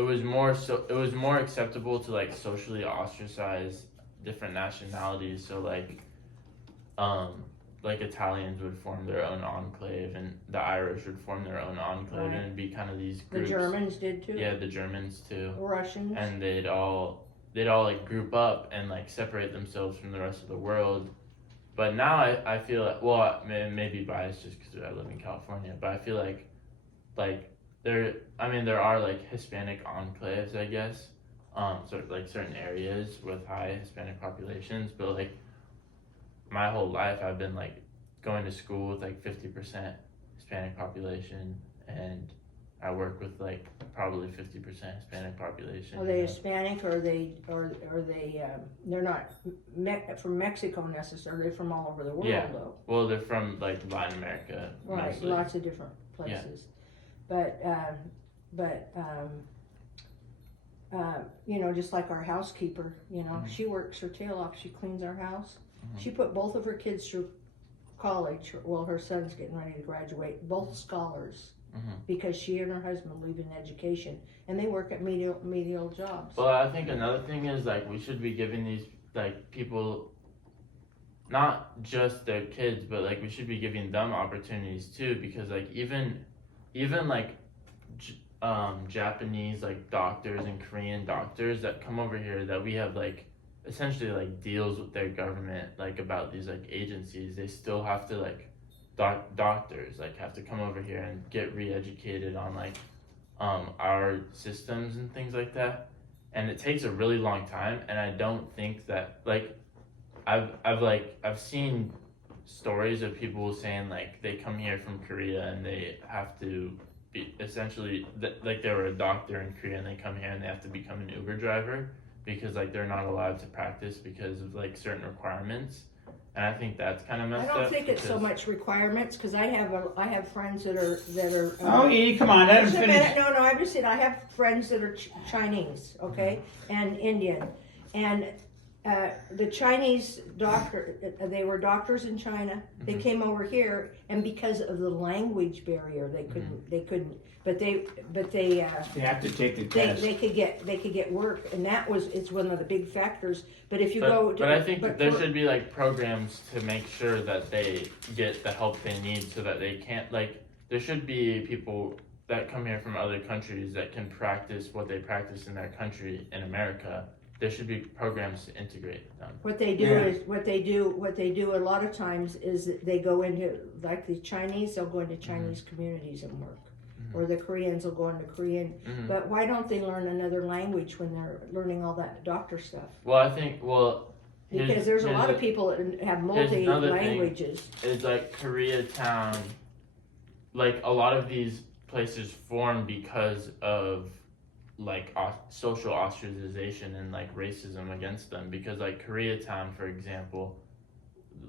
was more acceptable to like socially ostracize different nationalities. So like Italians would form their own enclave, and the Irish would form their own enclave, Right. and it'd be kind of these The groups. Germans did too. Yeah, the Germans too. The Russians. And they'd all like group up and like separate themselves from the rest of the world. But now I feel like, well, maybe biased just because I live in California, but I feel like there are like Hispanic enclaves, I guess, sort of like certain areas with high Hispanic populations, but like my whole life I've been like going to school with like 50% Hispanic population, and I work with like probably 50% Hispanic population. Are they Hispanic, or are they they're not from Mexico necessarily? They're from all over the world, Yeah. though. Well, they're from like Latin America, Right, mostly. lots of different places. But just like our housekeeper, she works her tail off. She cleans our house. She put both of her kids through college. Well, her son's getting ready to graduate. Both scholars. Because she and her husband believe in education, and they work at medial jobs. Well, I think another thing is like we should be giving these like people, not just their kids, but like we should be giving them opportunities too, because like even like Japanese like doctors and Korean doctors that come over here, that we have like essentially like deals with their government like about these like agencies, they still have to like doctors like have to come over here and get re-educated on like our systems and things like that, and it takes a really long time. And I don't think that like I've seen stories of people saying like they come here from Korea and they have to be essentially like they were a doctor in Korea and they come here and they have to become an Uber driver because like they're not allowed to practice because of like certain requirements. And I think that's kind of messed up. I don't think it's so much requirements, because I have friends that are. Oh, Edie, come on, let him Just a finish. minute. No, I'm just saying I have friends that are Chinese, okay, and Indian, and the Chinese doctor. They were doctors in China. They came over here, and because of the language barrier, they couldn't. But they You have to take the test. they could get work, and it's one of the big factors. But if you But I think there should be like programs to make sure that they get the help they need, so that they can't like there should be people that come here from other countries that can practice what they practice in their country in America. there should be programs to integrate them. What they do Yeah. is, what they do a lot of times is that they go into, like the Chinese, they'll go into Chinese communities and work. Mhm. Or the Koreans will go into Korean, Mhm. but why don't they learn another language when they're learning all that doctor stuff? Well, I think Because there's a lot of people that have here's another thing. multi-languages. it's like Koreatown. Like a lot of these places formed because of like social ostracization and like racism against them. Because like Koreatown, for example,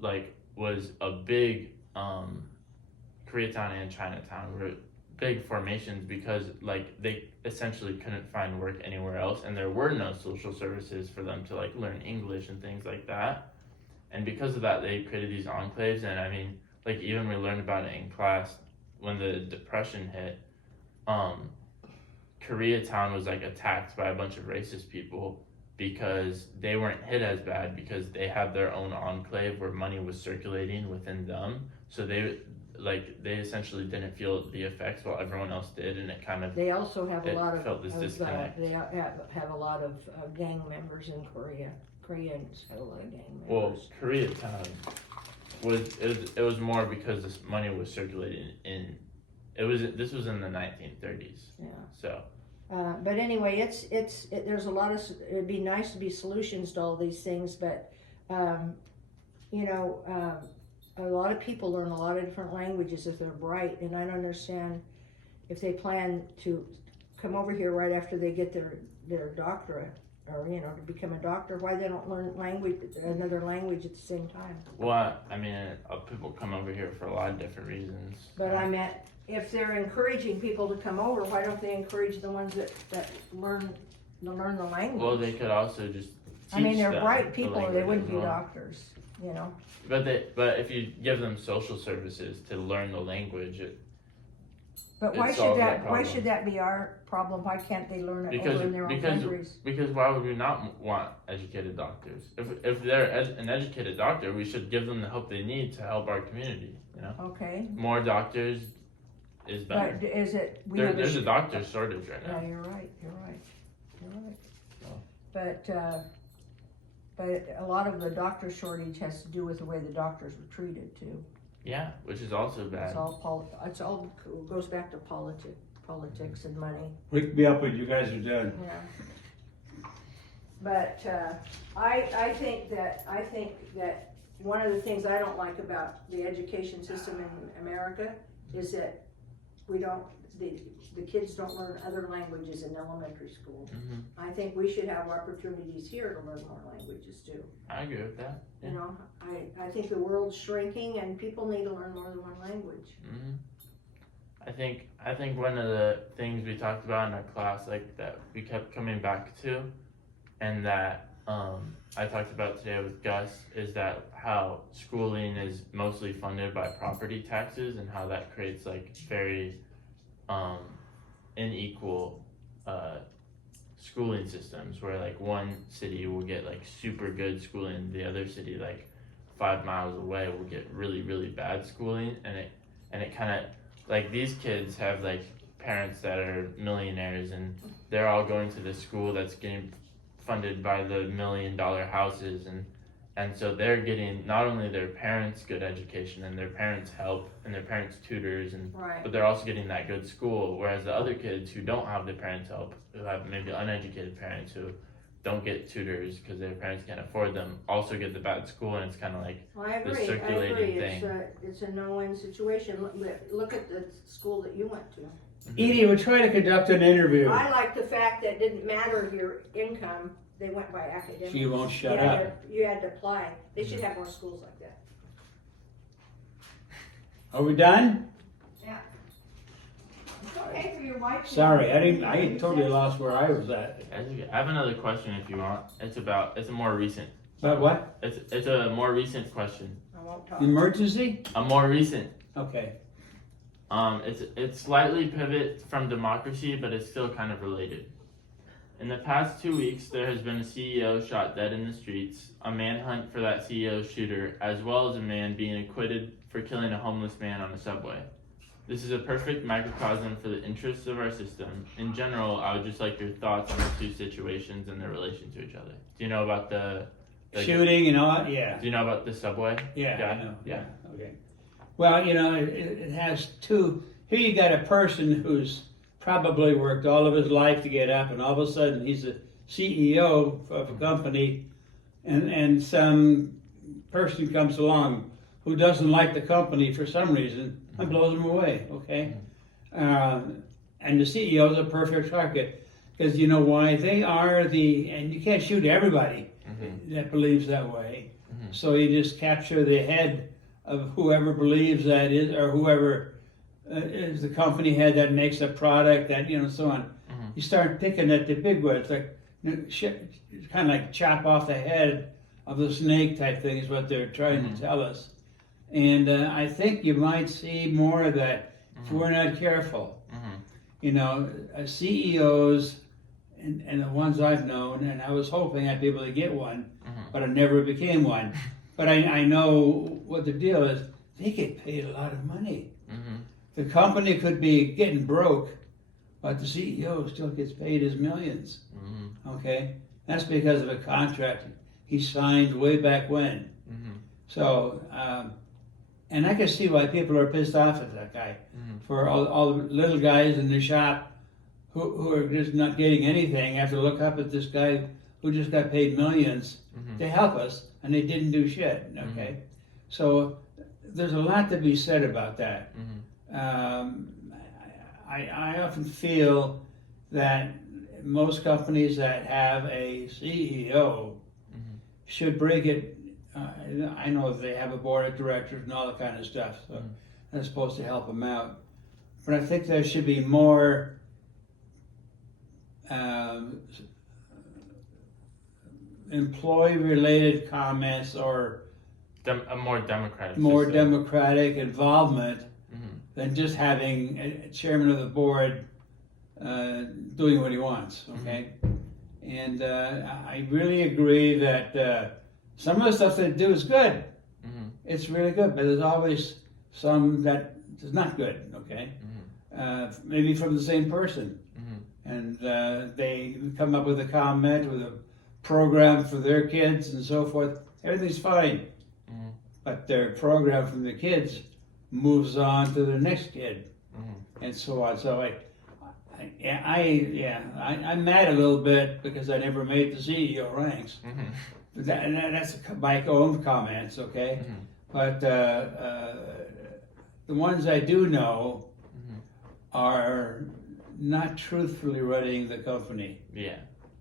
like was a big Koreatown and Chinatown were big formations because like they essentially couldn't find work anywhere else, and there were no social services for them to like learn English and things like that. And because of that, they created these enclaves. And I mean, like even we learned about it in class when the Depression hit. Koreatown was like attacked by a bunch of racist people because they weren't hit as bad because they had their own enclave where money was circulating within them. So they essentially didn't feel the effects while everyone else did, and it kind of They also have a it lot of, felt this disconnect. they have a lot of gang members in Korea. Koreans have a lot of gang well, members. Koreatown it was more because this money was circulating in this was in the 1930s. Yeah. So But anyway, there's a lot of, it'd be nice to be solutions to all these things, but, you know, a lot of people learn a lot of different languages if they're bright, and I don't understand if they plan to come over here right after they get their doctorate, or, you know, to become a doctor, why they don't learn another language at the same time. well, I mean, people come over here for a lot of different reasons. But I meant, if they're encouraging people to come over, why don't they encourage the ones that learn the language? Well, they could also just I mean, teach they're them bright the people, or language they wouldn't as be well. doctors, you know? But if you give them social services to learn the language, But It why solves should that that, why problem. should that be our problem? Why can't they learn it Because- over in their own because- countries? because why would we not want educated doctors? If they're an educated doctor, we should give them the help they need to help our community. You know, Okay, more doctors is better. but is it, we There, have there's a doctor shortage right Yeah, now. you're right. So. But a lot of the doctor shortage has to do with the way the doctors were treated too. Yeah, which is also bad. It's all goes back to politics and money. Wake me up when you guys are done. Yeah. But I think that one of the things I don't like about the education system in America is that the kids don't learn other languages in elementary school. hmm I think we should have opportunities here to learn more languages too. I agree with that. You know, I think the world's shrinking and people need to learn more than one language. hmm I think one of the things we talked about in our class, like that we kept coming back to, and that I talked about today with Gus, is that how schooling is mostly funded by property taxes, and how that creates like very unequal schooling systems, where like one city will get like super good schooling, the other city like 5 miles away will get really, really bad schooling, and it kind of, like, these kids have like parents that are millionaires, and they're all going to this school that's getting funded by the $1 million houses, and so they're getting not only their parents' good education and their parents' help and their parents' tutors, Right. but they're also getting that good school, whereas the other kids who don't have their parents' help, who have maybe uneducated parents who don't get tutors because their parents can't afford them, also get the bad school, and it's kind of like Well, I the agree, circulating it's a no-win situation. Look at the school that you went to. Edie, we're trying to conduct an interview. I like the fact that it didn't matter your income, they went by academics. She won't shut You had up. You had to apply. They should have more schools like that. Are we done? It's okay for your wife. Sorry, I totally lost where I was at. I have another question if you want. It's a more recent. But what? It's a more recent question. I won't talk. Emergency? A more recent. Okay. It's slightly pivot from democracy, but it's still kind of related. In the past 2 weeks, there has been a CEO shot dead in the streets, a manhunt for that CEO shooter, as well as a man being acquitted for killing a homeless man on a subway. This is a perfect microcosm for the interests of our system. In general, I would just like your thoughts on the two situations and their relation to each other. Do you know about the Shooting and all that, yeah. Do you know about the subway? Yeah, Yeah, I know. yeah. Okay. Well, it has two. Here you got a person who's probably worked all of his life to get up, and all of a sudden he's a CEO of a company, and some person comes along who doesn't like the company for some reason and blows him away. Okay. And the CEO is a perfect target because you know why? They are and you can't shoot everybody that believes that way. So you just capture the head of whoever believes that is, or whoever is the company head that makes a product that, so on. You start picking at the big ones, like kind of like chop off the head of the snake type thing is what they're trying to tell us. And I think you might see more of that if we're not careful. CEOs and the ones I've known, and I was hoping I'd be able to get one, but I never became one. But I know what the deal is. They get paid a lot of money. The company could be getting broke, but the CEO still gets paid his millions. Okay? That's because of a contract he signed way back when. So, and I can see why people are pissed off at that guy. For all the little guys in the shop who are just not getting anything, have to look up at this guy who just got paid millions to help us, and they didn't do shit. Okay? So there's a lot to be said about that. I often feel that most companies that have a CEO should bring it. I know they have a board of directors and all that kind of stuff, so that's supposed to help them out. But I think there should be more employee-related comments or a more democratic democratic involvement than just having a chairman of the board doing what he wants. Okay, and I really agree that some of the stuff they do is good. It's really good, but there's always some that is not good. Okay, maybe from the same person, and they come up with a comment with a program for their kids and so forth. Everything's fine, but their program from the kids moves on to the next kid, and so on. So I'm mad a little bit because I never made the CEO ranks. But that's my own comments, okay? But the ones I do know are not truthfully running the company. Yeah.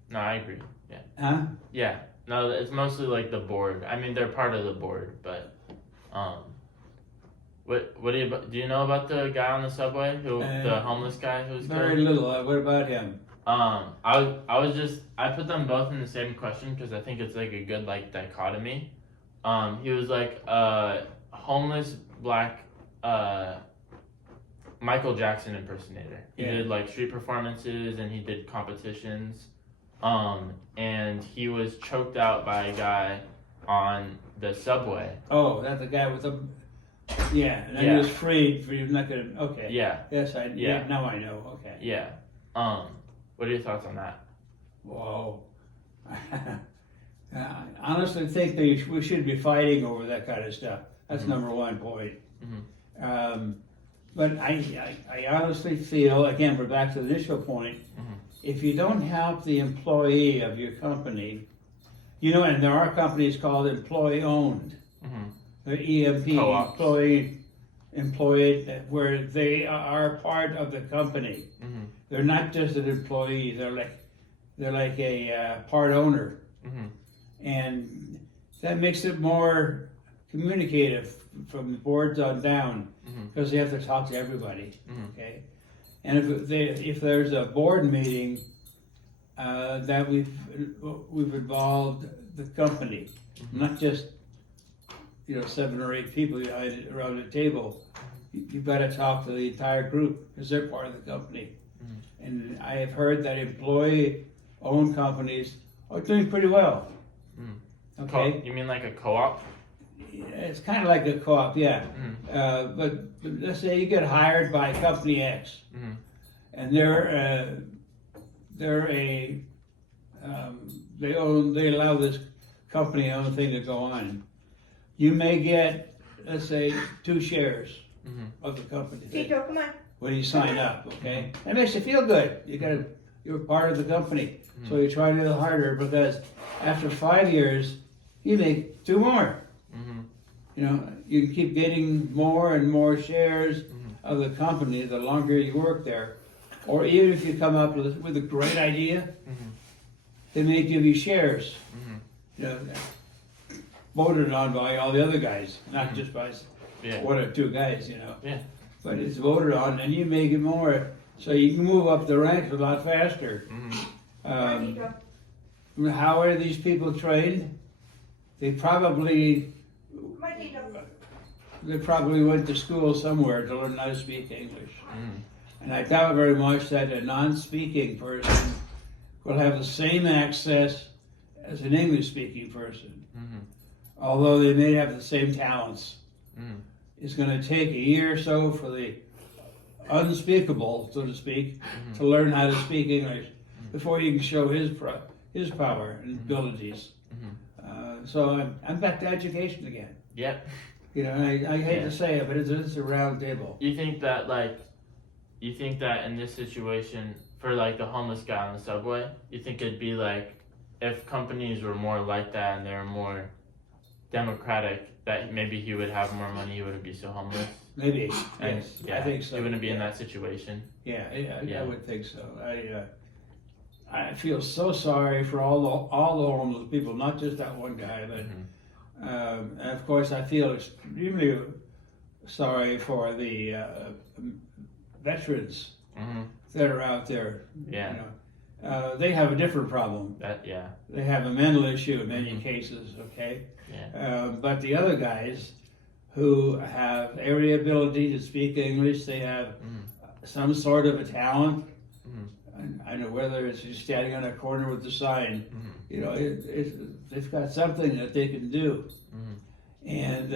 No, I agree. Yeah. Huh? Yeah. No, it's mostly like the board. I mean, they're part of the board, but what do you know about the guy on the subway the homeless guy who was Very killed? little. What about him? I put them both in the same question because I think it's like a good like dichotomy. He was like a homeless black Michael Jackson impersonator. He did like street performances and he did competitions. And he was choked out by a guy on the subway. Oh, that's the guy with the. Yeah, and then he was freed. He was not gonna. Okay. Yeah. Yes, now I know. Okay. Yeah. What are your thoughts on that? Whoa. I honestly think we should be fighting over that kind of stuff. That's number one point. But I honestly feel, again, we're back to the initial point, if you don't help the employee of your company, and there are companies called employee-owned, the EMP, employee, where they are part of the company. They're not just an employee, they're like a part owner. And that makes it more communicative from the boards on down, because they have to talk to everybody. Okay, and if there's a board meeting that we've involved the company, not just 7 or 8 people around the table. You've got to talk to the entire group because they're part of the company. And I have heard that employee-owned companies are doing pretty well. Okay. You mean like a co-op? it's kind of like a co-op, yeah. Mhm. But let's say you get hired by Company X, Mhm. and they're they allow this company-owned thing to go on. You may get, let's say, 2 shares Mhm. of the company Tito, come on. when you sign up. Okay, that makes you feel good. You're part of the company, so you try a little harder because after 5 years, you make 2 more. Mhm. You know, you keep getting more and more shares of the company the longer you work there. Or even if you come up with a great idea, they may give you shares. Mhm. You know, voted on by all the other guys, not just by Yeah. 1 or 2 guys, you know. Yeah. But it's voted on, and you make it more, so you can move up the ranks a lot faster. Mhm. Come on, Tito. How are these people trained? They probably Come on, Tito. went to school somewhere to learn how to speak English. Mhm. And I doubt very much that a non-speaking person will have the same access as an English-speaking person, Mhm. although they may have the same talents. Mhm. It's going to take a year or so for the unspeakable, so to speak, to learn how to speak English before you can show his power and abilities. So I'm back to education again. Yep. You know, I hate Yeah. to say it, but it's a round table. You think that in this situation for like the homeless guy on the subway, you think it'd be like if companies were more like that and they were more democratic, that maybe he would have more money, he wouldn't be so homeless. Maybe, And, yes, yeah, I think so. He wouldn't be in yeah. that situation. Yeah, I Yeah. would think so. I feel so sorry for all the homeless people, not just that one guy, but and of course I feel extremely sorry for the veterans Mhm. that are out there. Yeah. You know, they have a different problem. Yeah. They have a mental issue in many Mhm. cases. Okay, Yeah. but the other guys who have every ability to speak English, they have some sort of a talent. I know whether it's just standing on a corner with the sign, you know, they've got something that they can do. And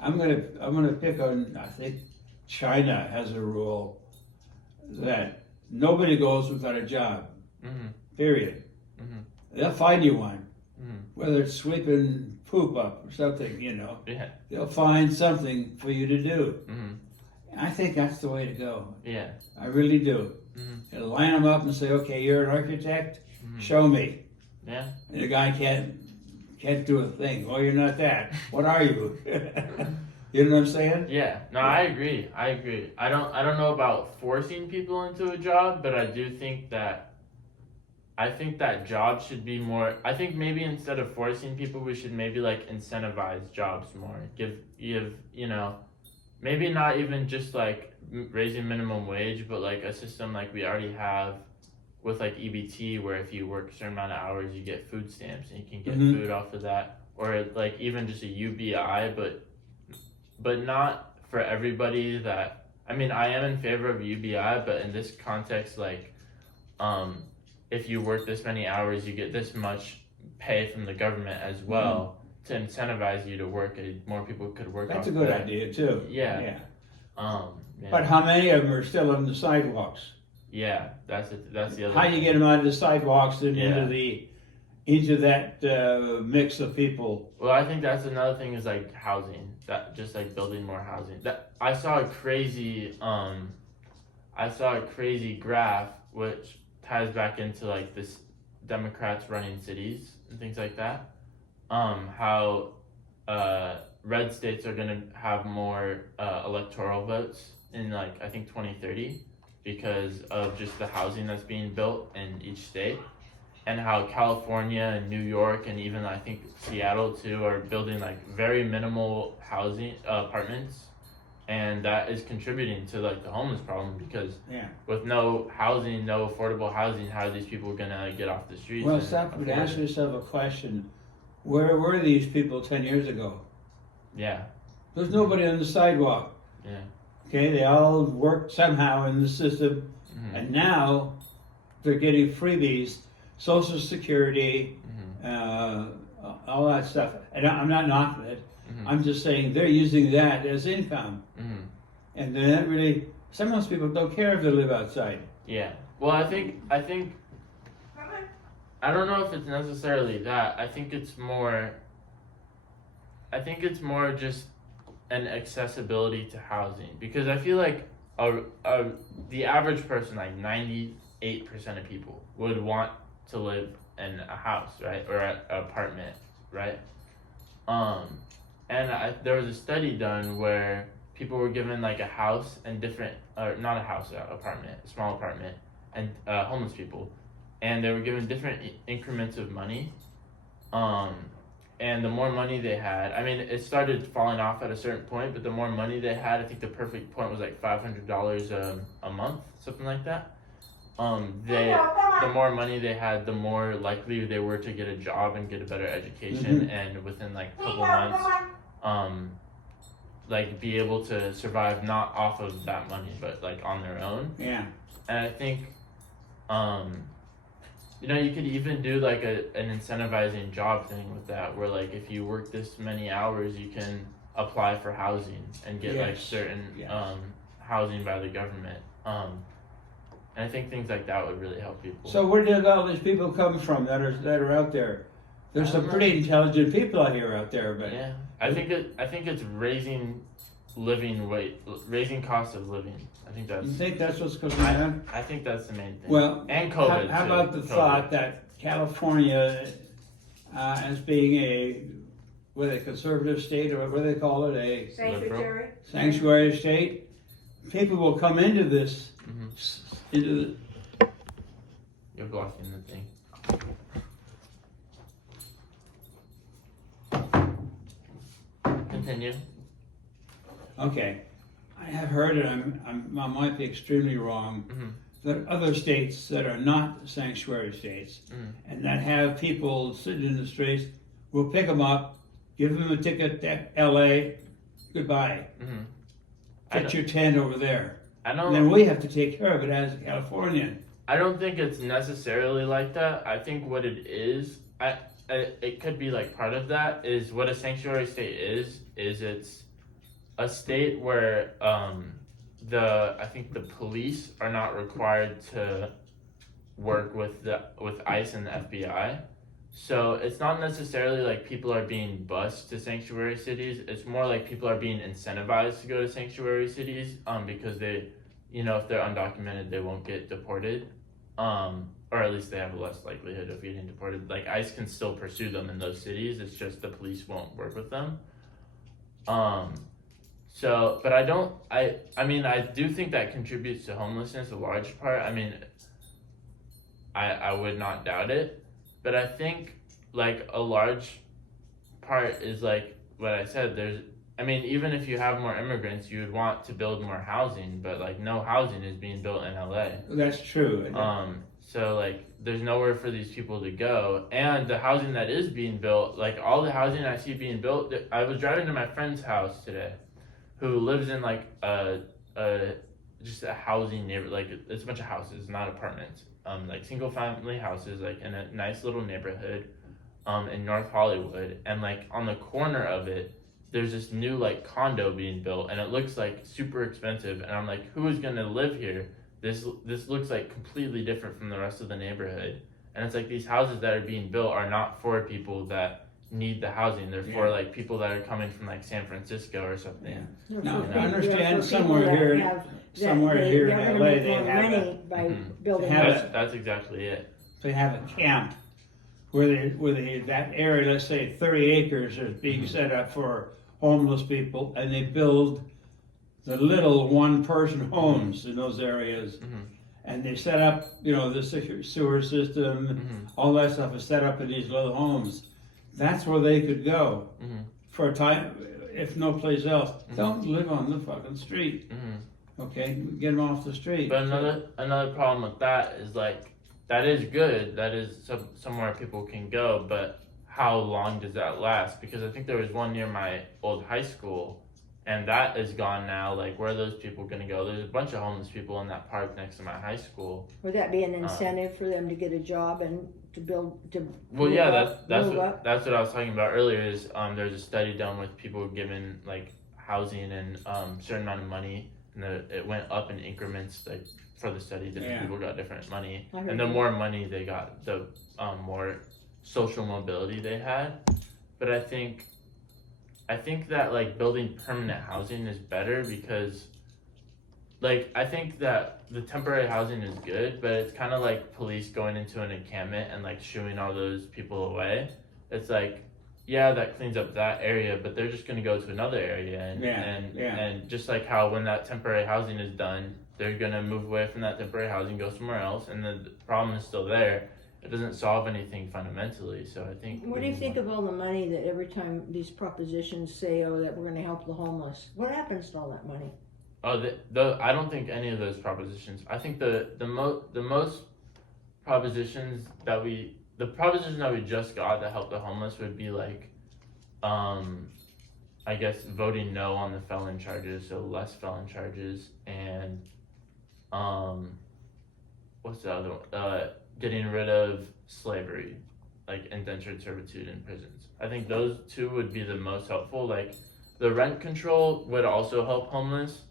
I'm gonna pick on. I think China has a rule that nobody goes without a job. Period. They'll find you one, whether it's sweeping poop up or something. You know, Yeah. they'll find something for you to do. Mhm. I think that's the way to go. Yeah. I really do. Mhm. And line them up and say, okay, you're an architect, show me. Yeah. And the guy can't do a thing. Oh, you're not that. What are you? You know what I'm saying? Yeah, no, I agree. I don't know about forcing people into a job, but I think that jobs should be more. I think maybe instead of forcing people, we should maybe like incentivize jobs more. Give you know, maybe not even just like raising minimum wage, but like a system like we already have with like EBT, where if you work a certain amount of hours, you get food stamps and you can get food off of that, or like even just a UBI, but not for everybody. That I mean, I am in favor of UBI, but in this context, like, if you work this many hours, you get this much pay from the government as well to incentivize you to work. More people could work. That's off a good that. idea too. Yeah. Yeah. Yeah. But how many of them are still on the sidewalks? Yeah, that's the other. How do you get them out of the sidewalks and Yeah. into that mix of people? Well, I think that's another thing is like housing. That just like building more housing. That I saw a crazy graph which ties back into like this Democrats running cities and things like that. How red states are gonna have more electoral votes in like I think 2030 because of just the housing that's being built in each state. And how California and New York and even I think Seattle too are building like very minimal housing apartments, and that is contributing to like the homeless problem because with no housing, no affordable housing, how are these people gonna get off the streets? Well, and stop and afford ask it? yourself a question. Where were these people 10 years ago? Yeah, There's nobody on the sidewalk. yeah, Okay, they all worked somehow in the system, and now they're getting freebies, Social Security, all that stuff. And I'm not knocking it. Mhm. I'm just saying they're using that as income. Mhm. And they're not really, some of those people don't care if they live outside. Yeah. Well, I think I don't know if it's necessarily that. I think it's more just an accessibility to housing, because I feel like the average person, like 98% of people, would want to live in a house, right, or an apartment, right? And there was a study done where people were given like a house and different, or not a house, apartment, a small apartment, and homeless people, and they were given different increments of money. And the more money they had, I mean, it started falling off at a certain point, but the more money they had, I think the perfect point was like $500 a month, something like that. The more money they had, the more likely they were to get a job and get a better education, and within like a couple months, like be able to survive not off of that money, but like on their own. Yeah. And I think, you know, you could even do like an incentivizing job thing with that, where like if you work this many hours, you can apply for housing and get like Yes. certain Yes. housing by the government. And I think things like that would really help people. So where did all these people come from that are out there? There's I some don't pretty intelligent people out there, but yeah, I think it's raising cost of living. I think that's you think that's what's going on? I think that's the main thing. Well, and COVID. how too. about the COVID. thought that California, as being a conservative state, or what do they call it, a Sanctuary? sanctuary state, people will come into this, into You're blocking the thing. Continue. okay. I have heard, and I might be extremely wrong, that other states that are not sanctuary states and that have people sitting in the streets will pick them up, give them a ticket to LA, goodbye. Get your tent over there. I And then don't. we have to take care of it as a Californian. I don't think it's necessarily like that. I think what it is, it could be like part of that is what a sanctuary state is it's a state where I think the police are not required to work with ICE and the FBI. So it's not necessarily like people are being bused to sanctuary cities. It's more like people are being incentivized to go to sanctuary cities because they, you know, if they're undocumented, they won't get deported. Or at least they have a less likelihood of getting deported. Like ICE can still pursue them in those cities. It's just the police won't work with them. So, but I mean, I do think that contributes to homelessness a large part. I mean, I would not doubt it. But I think like a large part is like what I said, I mean, even if you have more immigrants, you would want to build more housing, but like no housing is being built in LA. That's true. So like there's nowhere for these people to go. And the housing that is being built, like all the housing I see being built, I was driving to my friend's house today who lives in like just a housing neighborhood, like it's a bunch of houses, not apartments. Like single family houses, like in a nice little neighborhood, in North Hollywood, and like on the corner of it, there's this new like condo being built, and it looks like super expensive, and I'm like, who is gonna live here? This looks like completely different from the rest of the neighborhood, and it's like these houses that are being built are not for people that need the housing. They're for like people that are coming from like San Francisco or something. Now, Yeah. I understand For somewhere people that here, have- somewhere that here they're in gonna LA, make they more have money by building have houses. That's exactly it. they have a camp where that area, let's say 30 acres, is being set up for homeless people, and they build the little one-person homes in those areas. And they set up, you know, the sewer system, all that stuff is set up in these little homes. That's where they could go for a time, if no place else. Don't live on the fucking street. Okay, get them off the street. But another problem with that is like that is good. That is somewhere people can go, but how long does that last? Because I think there was one near my old high school, and that is gone now. Like, where are those people going to go? There's a bunch of homeless people in that park next to my high school. Would that be an incentive for them to get a job and Well, yeah, move up. that's what I was talking about earlier. Is there's a study done with people given like housing and certain amount of money, and it went up in increments. Like for the study, different people got different money, I heard and the that. more money they got, the more social mobility they had. But I think that like building permanent housing is better because, like, I think that the temporary housing is good, but it's kind of like police going into an encampment and like shooing all those people away. It's like, yeah, that cleans up that area, but they're just gonna go to another area, and just like how when that temporary housing is done, they're gonna move away from that temporary housing, go somewhere else, and the problem is still there. It doesn't solve anything fundamentally, so I think. What do you think of all the money that every time these propositions say, oh, that we're gonna help the homeless? What happens to all that money? Oh, I don't think any of those propositions. I think the most propositions that we just got that help the homeless would be like, I guess voting no on the felon charges, so less felon charges, and what's the other one? Getting rid of slavery, like indentured servitude in prisons. I think those two would be the most helpful. Like the rent control would also help homeless,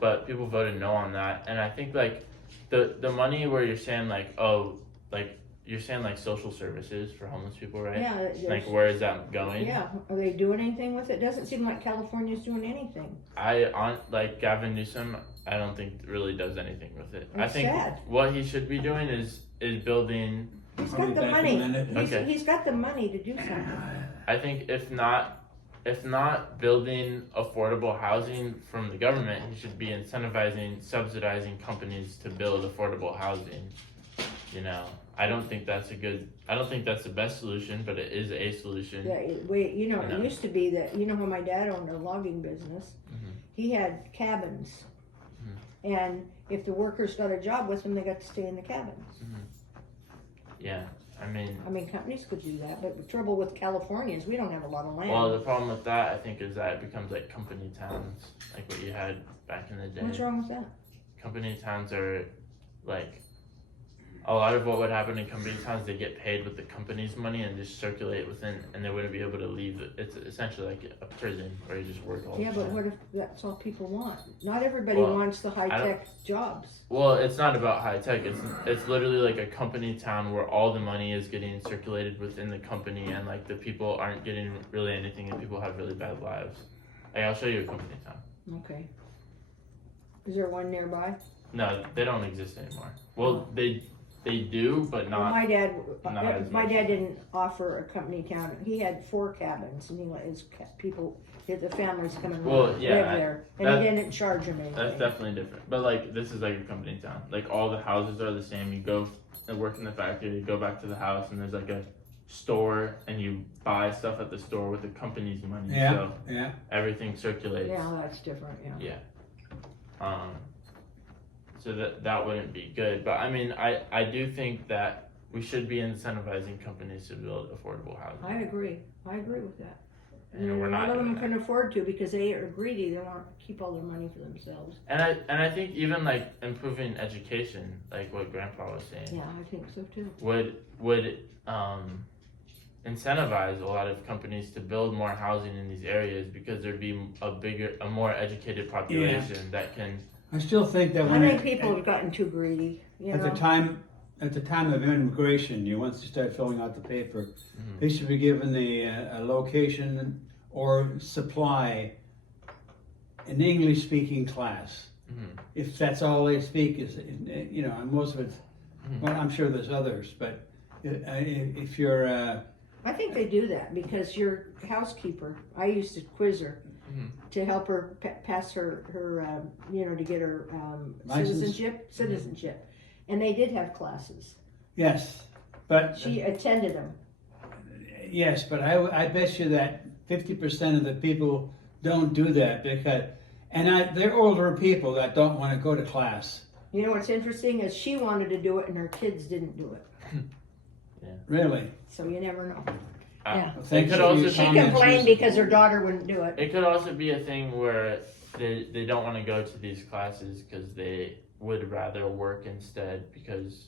but people voted no on that. And I think like the money where you're saying like, oh, like you're saying like social services for homeless people, right? Yeah. Like where is that going? Yeah, are they doing anything with it? Doesn't seem like California's doing anything. Like Gavin Newsom, I don't think really does anything with it. I It's think sad. what he should be doing is building. He's I'll be got the back in a money. minute. Okay. He's got the money to do something. I think if not building affordable housing from the government, he should be incentivizing, subsidizing companies to build affordable housing. You know, I don't think that's the best solution, but it is a solution. Yeah, it No. used to be that, when my dad owned a logging business, Mhm. he had cabins. And if the workers got a job with him, they got to stay in the cabins. Yeah, I mean, Companies could do that, but the trouble with California is we don't have a lot of land. well, the problem with that, I think, is that it becomes like company towns, like what you had back in the day. What's wrong with that? Company towns are like a lot of what would happen in company towns. They get paid with the company's money and just circulate within, and they wouldn't be able to leave. It's essentially like a prison where you just work all Yeah, the but time. what if that's all people want? Not everybody Well, wants the high-tech jobs. Well, it's not about high tech. It's literally like a company town where all the money is getting circulated within the company, and like the people aren't getting really anything, and people have really bad lives. Like, I'll show you a company town. Okay. Is there one nearby? No, they don't exist anymore. Well, they do, but Well, not. my dad, not as my much. dad didn't offer a company town. He had 4 cabins, and he let the families come and Well, live yeah, there, and that- he didn't charge them anything. That's definitely different. But like this is like a company town. Like all the houses are the same. You go and work in the factory, you go back to the house, and there's like a store, and you buy stuff at the store with the company's money. Yeah, So yeah. everything circulates. Yeah, that's different. Yeah. So that wouldn't be good. But I mean, I do think that we should be incentivizing companies to build affordable housing. I agree with that. And we're a not lot of doing them can afford to because they are greedy. They want to keep all their money for themselves. And I think even like improving education, like what Grandpa was saying, Yeah, I think so too. would incentivize a lot of companies to build more housing in these areas because there'd be a more educated population that can. I still think that I when think people have gotten too greedy. at the time of immigration, once you start filling out the paper, they should be given a location or supply an English-speaking class. If that's all they speak is, and most of it. Well, I'm sure there's others, but if you're I think they do that because your housekeeper, I used to quiz her to help her pass her to get her License? citizenship. And they did have classes. yes, but She attended them. yes, but I bet you that 50% of the people don't do that because, they're older people that don't want to go to class. You know what's interesting is she wanted to do it and her kids didn't do it. Really? So you never know. Yeah. Well, thanks It could for also your be- She comments. complained because her daughter wouldn't do it. It could also be a thing where they don't want to go to these classes because they would rather work instead because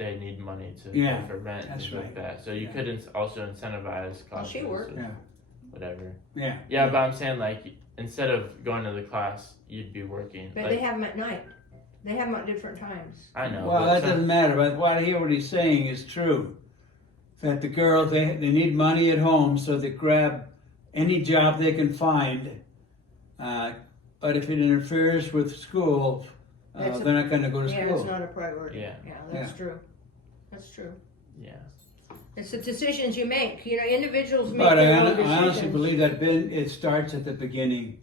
they need money to Yeah, pay for rent and that's things like right. that. So you Yeah. could also incentivize Well, she classes worked. or Yeah. whatever. Yeah. Yeah, but I'm saying like instead of going to the class, you'd be working. But Like, they have them at night. They have them at different times. I know. Well, but that some- doesn't matter, but what I hear what he's saying is true. That the girls, they need money at home, so they grab any job they can find. But if it interferes with school, That's a- they're not going to go to Yeah, it's school. not a priority. Yeah. That's true. That's true. yeah. It's the decisions you make. You know, individuals make But their I own honestly decisions. believe that it starts at the beginning,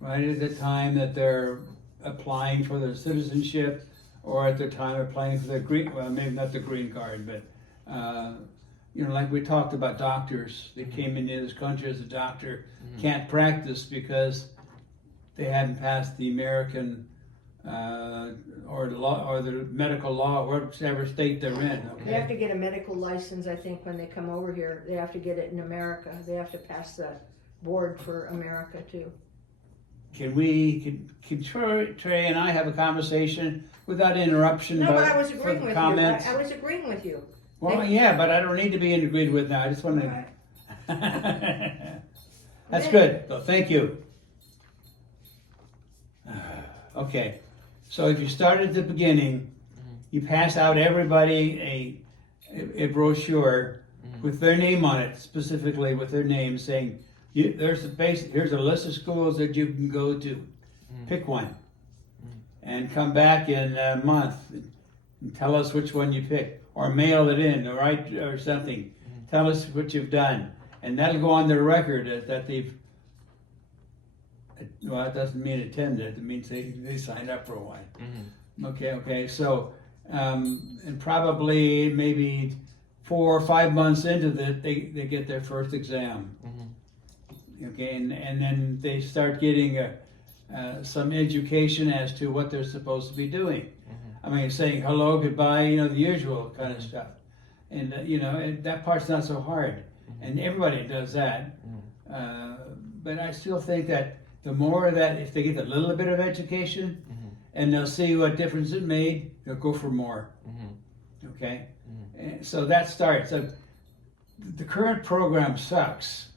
right at the time that they're applying for their citizenship, or at the time applying for their green. Well, maybe not the green card, but like we talked about doctors that came into this country as a doctor can't practice because they haven't passed the American or the law or the medical law, whichever state they're in. They have Okay. to get a medical license, I think, when they come over here. They have to get it in America. They have to pass the board for America too. Can Trey and I have a conversation without interruption? No, but I but was for agreeing with comments? you. I was agreeing with you. Well, yeah, but I don't need to be agreed with now. I just want to. Alright. That's Okay. good. So thank you. Okay, so if you start at the beginning, you pass out everybody a brochure with their name on it, specifically with their name, saying here's a list of schools that you can go to. Pick one, and come back in a month and tell us which one you picked, or mail it in, or something. Tell us what you've done, and that'll go on their record that they've. Well, it doesn't mean attended. It means they signed up for one. Okay. So, and probably maybe 4 or 5 months into that, they get their first exam. Okay, and then they start getting some education as to what they're supposed to be doing. I mean, saying hello, goodbye, the usual kind of stuff. And and that part's not so hard, and everybody does that. But I still think that the more that if they get a little bit of education, and they'll see what difference it made, they'll go for more. Okay, and so that starts. So the current program sucks.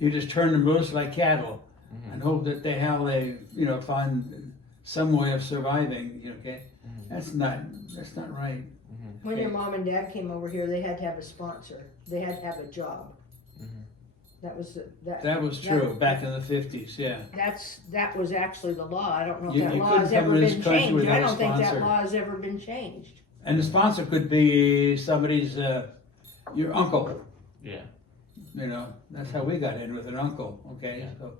You just turn them loose like cattle, and hope that they find some way of surviving. Okay, that's not right. When your mom and dad came over here, they had to have a sponsor. They had to have a job. That was That was true back in the 50s. Yeah. That was actually the law. I don't know if You that law couldn't has come ever to this been country changed. I without a don't think that sponsor. law has ever been changed. And the sponsor could be somebody's your uncle. Yeah. That's how we got in with an uncle. Okay, Yeah. so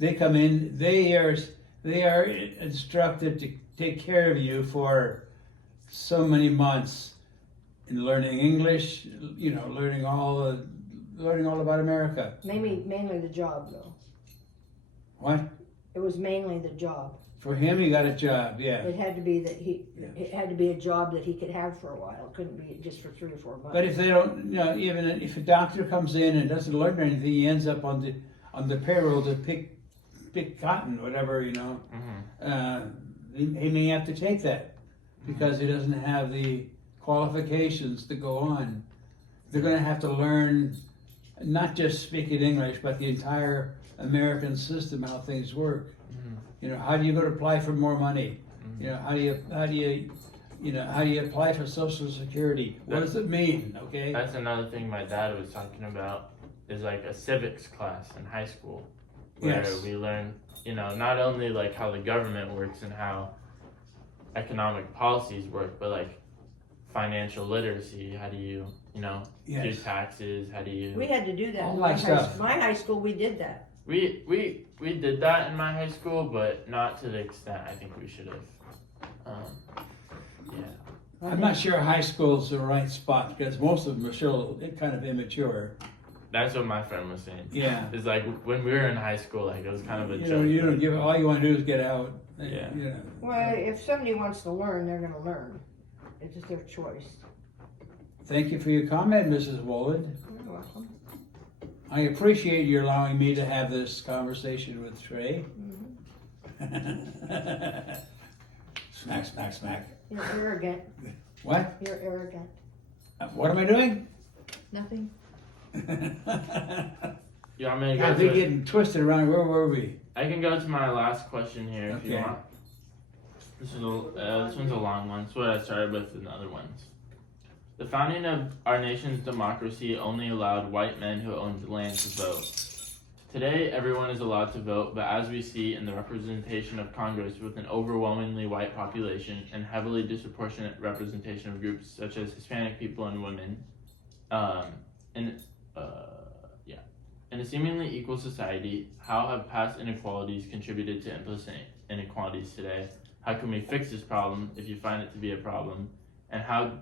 they come in. They are instructed to take care of you for so many months in learning English. Learning all about America. Mainly the job though. What? It was mainly the job. For him, he got a job. Yeah. It had to be that Yeah. it had to be a job that he could have for a while. It couldn't be just for 3 or 4 months. But if they don't, even if a doctor comes in and doesn't learn anything, he ends up on the payroll to pick cotton, whatever. He may have to take that because he doesn't have the qualifications to go on. They're going to have to learn not just speaking English, but the entire American system, how things work. How do you go to apply for more money? How do you apply for Social Security? What does it mean? Okay. That's another thing my dad was talking about is like a civics class in high school where Yes. we learn, not only like how the government works and how economic policies work, but like financial literacy. How do you, do Yes. taxes? How do you? we had to do that. All in that my stuff. my high school, we did that. We did that in my high school, but not to the extent I think we should have. Yeah. I'm not sure high school's the right spot because most of them are still kind of immature. That's what my friend was saying. Yeah. It's like when we were in high school, like it was kind of a joke. You don't give all you want to do is get out. Yeah. Well, if somebody wants to learn, they're going to learn. It's just their choice. Thank you for your comment, Mrs. Woolard. You're welcome. I appreciate you allowing me to have this conversation with Trey. Smack, smack, smack. You're arrogant. What? You're arrogant. What am I doing? Nothing. You want me to God, go they're to, getting twisted around. Where were we? I can go to my last question here if you Okay. want. This one's a long one. It's what I started with in the other ones. The founding of our nation's democracy only allowed white men who owned land to vote. Today, everyone is allowed to vote, but as we see in the representation of Congress with an overwhelmingly white population and heavily disproportionate representation of groups such as Hispanic people and women, in a seemingly equal society, how have past inequalities contributed to implicit inequalities today? How can we fix this problem if you find it to be a problem? And how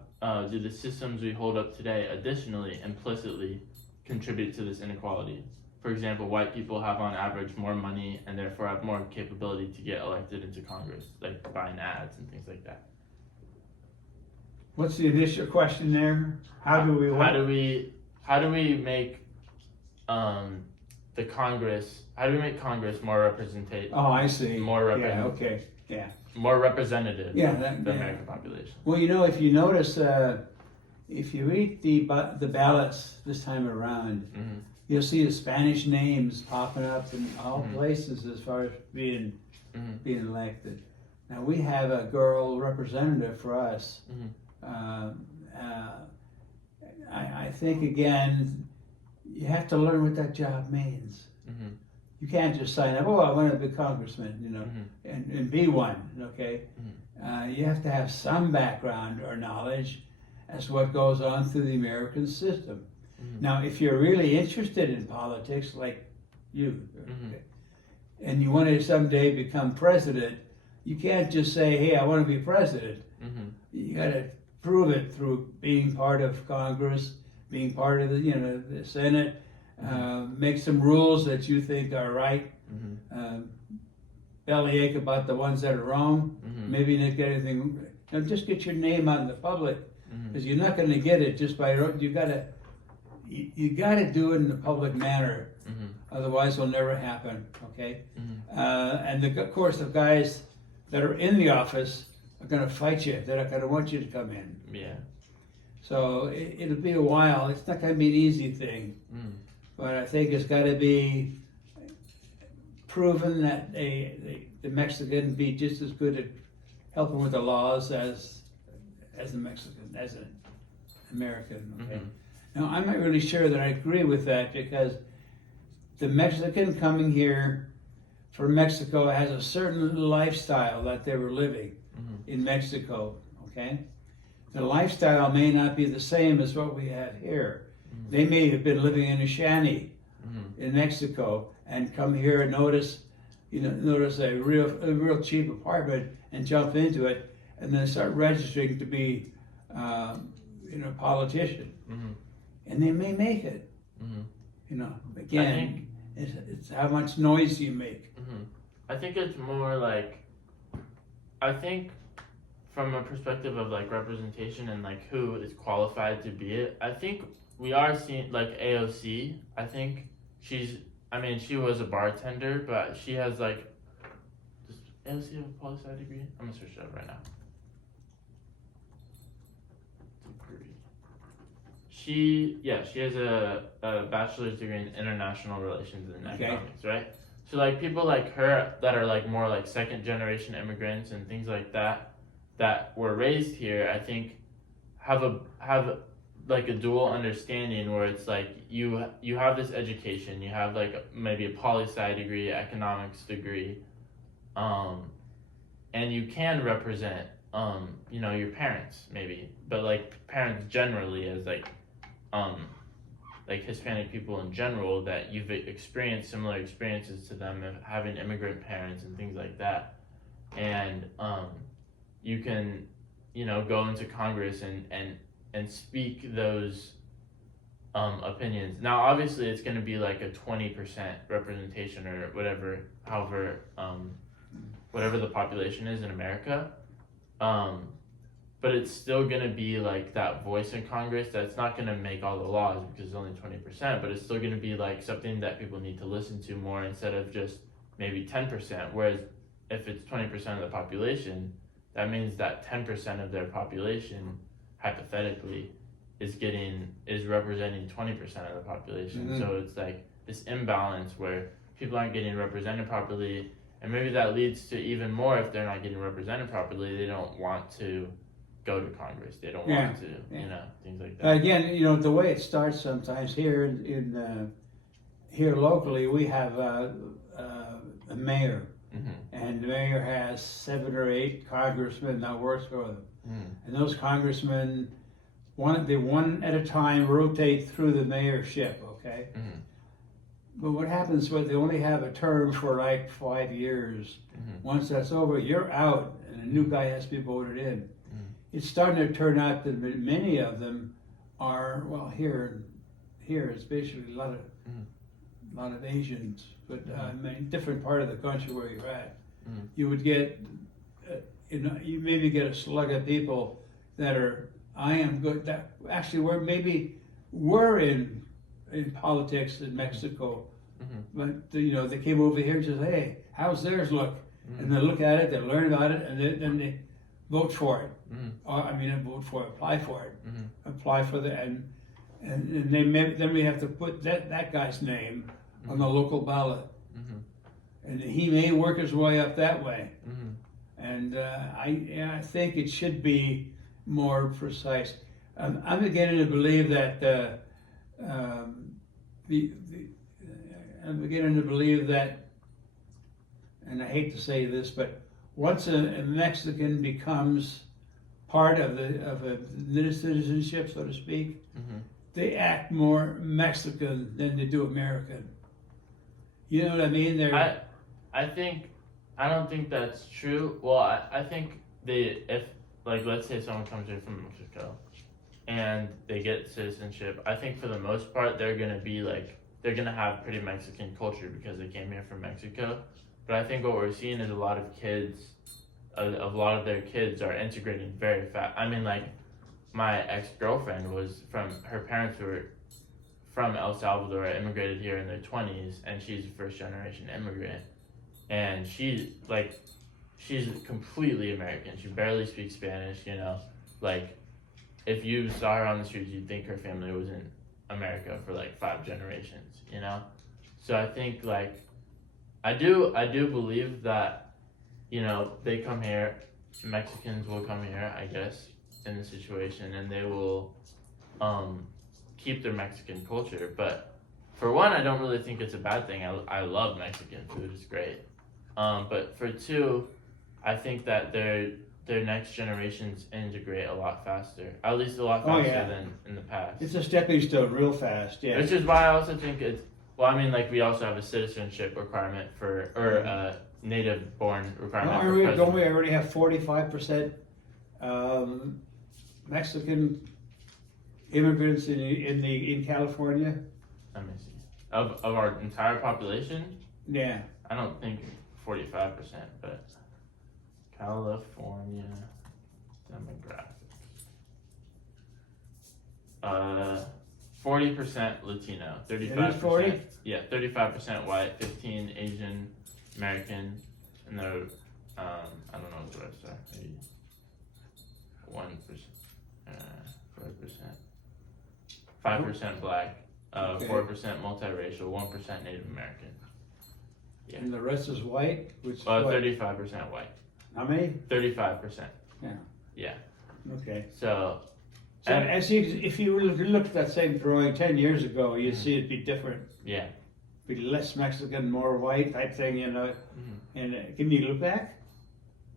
do the systems we hold up today additionally, implicitly, contribute to this inequality? For example, white people have on average more money and therefore have more capability to get elected into Congress, like buying ads and things like that. What's the initial question there? How do we make Congress more representative? Oh, I see. More Yeah, okay. more representative Yeah, of the American population. Well, if you notice, if you read the ballots this time around, Mhm. you'll see the Spanish names popping up in all Mhm. places as far as being Mhm. elected. Now we have a girl representative for us. Mhm. I think again, you have to learn what that job means. Mhm. You can't just sign up. Oh, I want to be congressman, Mhm. and be one. Okay, you have to have some background or knowledge as to what goes on through the American system. Mhm. Now, if you're really interested in politics, like you, Mhm. and you want to someday become president, you can't just say, "Hey, I want to be president." Mhm. You got to prove it through being part of Congress, being part of the Senate, make some rules that you think are right, Mhm. bellyache about the ones that are wrong. Mhm. Maybe not get anything. Just get your name out in the public, Mhm. because you're not going to get it just by you got to do it in the public manner. Mhm. Otherwise, it'll never happen. Okay, Mhm. and of course, the guys that are in the office are going to fight you. They're not going to want you to come in. Yeah. So it'll be a while. It's not going to be an easy thing, Mm. but I think it's got to be proven that the Mexican be just as good at helping with the laws as the Mexican, as an American. Okay. Mhm. Now I'm not really sure that I agree with that, because the Mexican coming here from Mexico has a certain lifestyle that they were living Mhm. in Mexico. Okay. The lifestyle may not be the same as what we have here. Mhm. They may have been living in a shanty Mhm. in Mexico and come here and notice a real cheap apartment and jump into it, and then start registering to be a politician, Mhm. and they may make it. Mhm. Again, it's how much noise you make. Mhm. I think it's more like, I think from a perspective of like representation and like who is qualified to be it, I think we are seeing like AOC. I think she was a bartender, but she has like, does AOC have a poli-sci degree? I'm gonna search it up right now. Degree. She has a bachelor's degree in international relations and Okay. economics, right? So like people like her that are like more like second generation immigrants and things like that were raised here, I think have like a dual understanding where it's like you have this education, you have like maybe a poli-sci degree, economics degree, and you can represent your parents maybe, but like parents generally as like Hispanic people in general, that you've experienced similar experiences to them of having immigrant parents and things like that, and you can go into Congress and speak those opinions. Now obviously it's going to be like a 20% representation or whatever, whatever the population is in America, but it's still going to be like that voice in Congress that's not going to make all the laws because it's only 20%, but it's still going to be like something that people need to listen to more instead of just maybe 10%. Whereas if it's 20% of the population, that means that 10% of their population hypothetically is representing 20% of the population. Mhm. So it's like this imbalance where people aren't getting represented properly, and maybe that leads to even more. If they're not getting represented properly, they don't want to go to Congress. They don't Yeah, want to, yeah. things like that. Again, the way it starts sometimes here in here locally, we have a mayor, Mhm. and the mayor has 7 or 8 congressmen that works for them, Mhm. and those congressmen, one at a time rotate through the mayorship, okay? Mhm. But what happens when they only have a term for like 5 years? Mhm. Once that's over, you're out, and a new guy has to be voted in. Mhm. It's starting to turn out that many of them are, well, here it's basically a lot of Asians, but I mean, different part of the country where you're at, Mhm. you would get, you maybe get a slug of people that are, I am good, that actually were in politics in Mexico, Mhm. but they came over here and said, hey, how's theirs look? Mhm. And they look at it, they learn about it, and then they vote for it. Mhm. Apply for it. Mhm. Apply for the and then we have to put that guy's name on the local ballot, Mhm. and he may work his way up that way. Mhm. And I think it should be more precise. I'm beginning to believe that I'm beginning to believe that, and I hate to say this, but once a Mexican becomes part of the citizenship, so to speak, Mhm. they act more Mexican than they do American. You know what I mean? I don't think that's true. Well, I think if like let's say someone comes here from Mexico and they get citizenship, I think for the most part they're gonna have pretty Mexican culture because they came here from Mexico. But I think what we're seeing is a lot of their kids are integrating very fast. I mean, like my ex-girlfriend her parents were from El Salvador, immigrated here in their 20s, and she's a first-generation immigrant. And she's completely American. She barely speaks Spanish, Like, if you saw her on the streets, you'd think her family was in America for like 5 generations, So I think I do believe that, they come here, Mexicans will come here, I guess, in the situation, and they will keep their Mexican culture. But for one, I don't really think it's a bad thing. I love Mexican food; it's great. But for two, I think that their next generations integrate a lot faster, at least a lot faster than in the past. It's a stepping stone, real fast. Yeah. Which is why I also think we also have a citizenship requirement or a native-born requirement for president. Don't we already have 45% Mexican immigrants in California? Let me see. Of our entire population, Yeah. I don't think 45%, but California demographics. 40% Latino, 35%. 40? Yeah, 35% white, 15 Asian American, and the I don't know what the rest are. Maybe 1%, 4%, 5% black, 4% multiracial, 1% Native American. Yeah. And the rest is white, which is 35% white. How many? 35%. Yeah. Yeah. Okay. So So if you look at that same drawing 10 years ago, you'd see it'd be different. yeah. Be less Mexican, more white type thing, Mhm. And can you look back?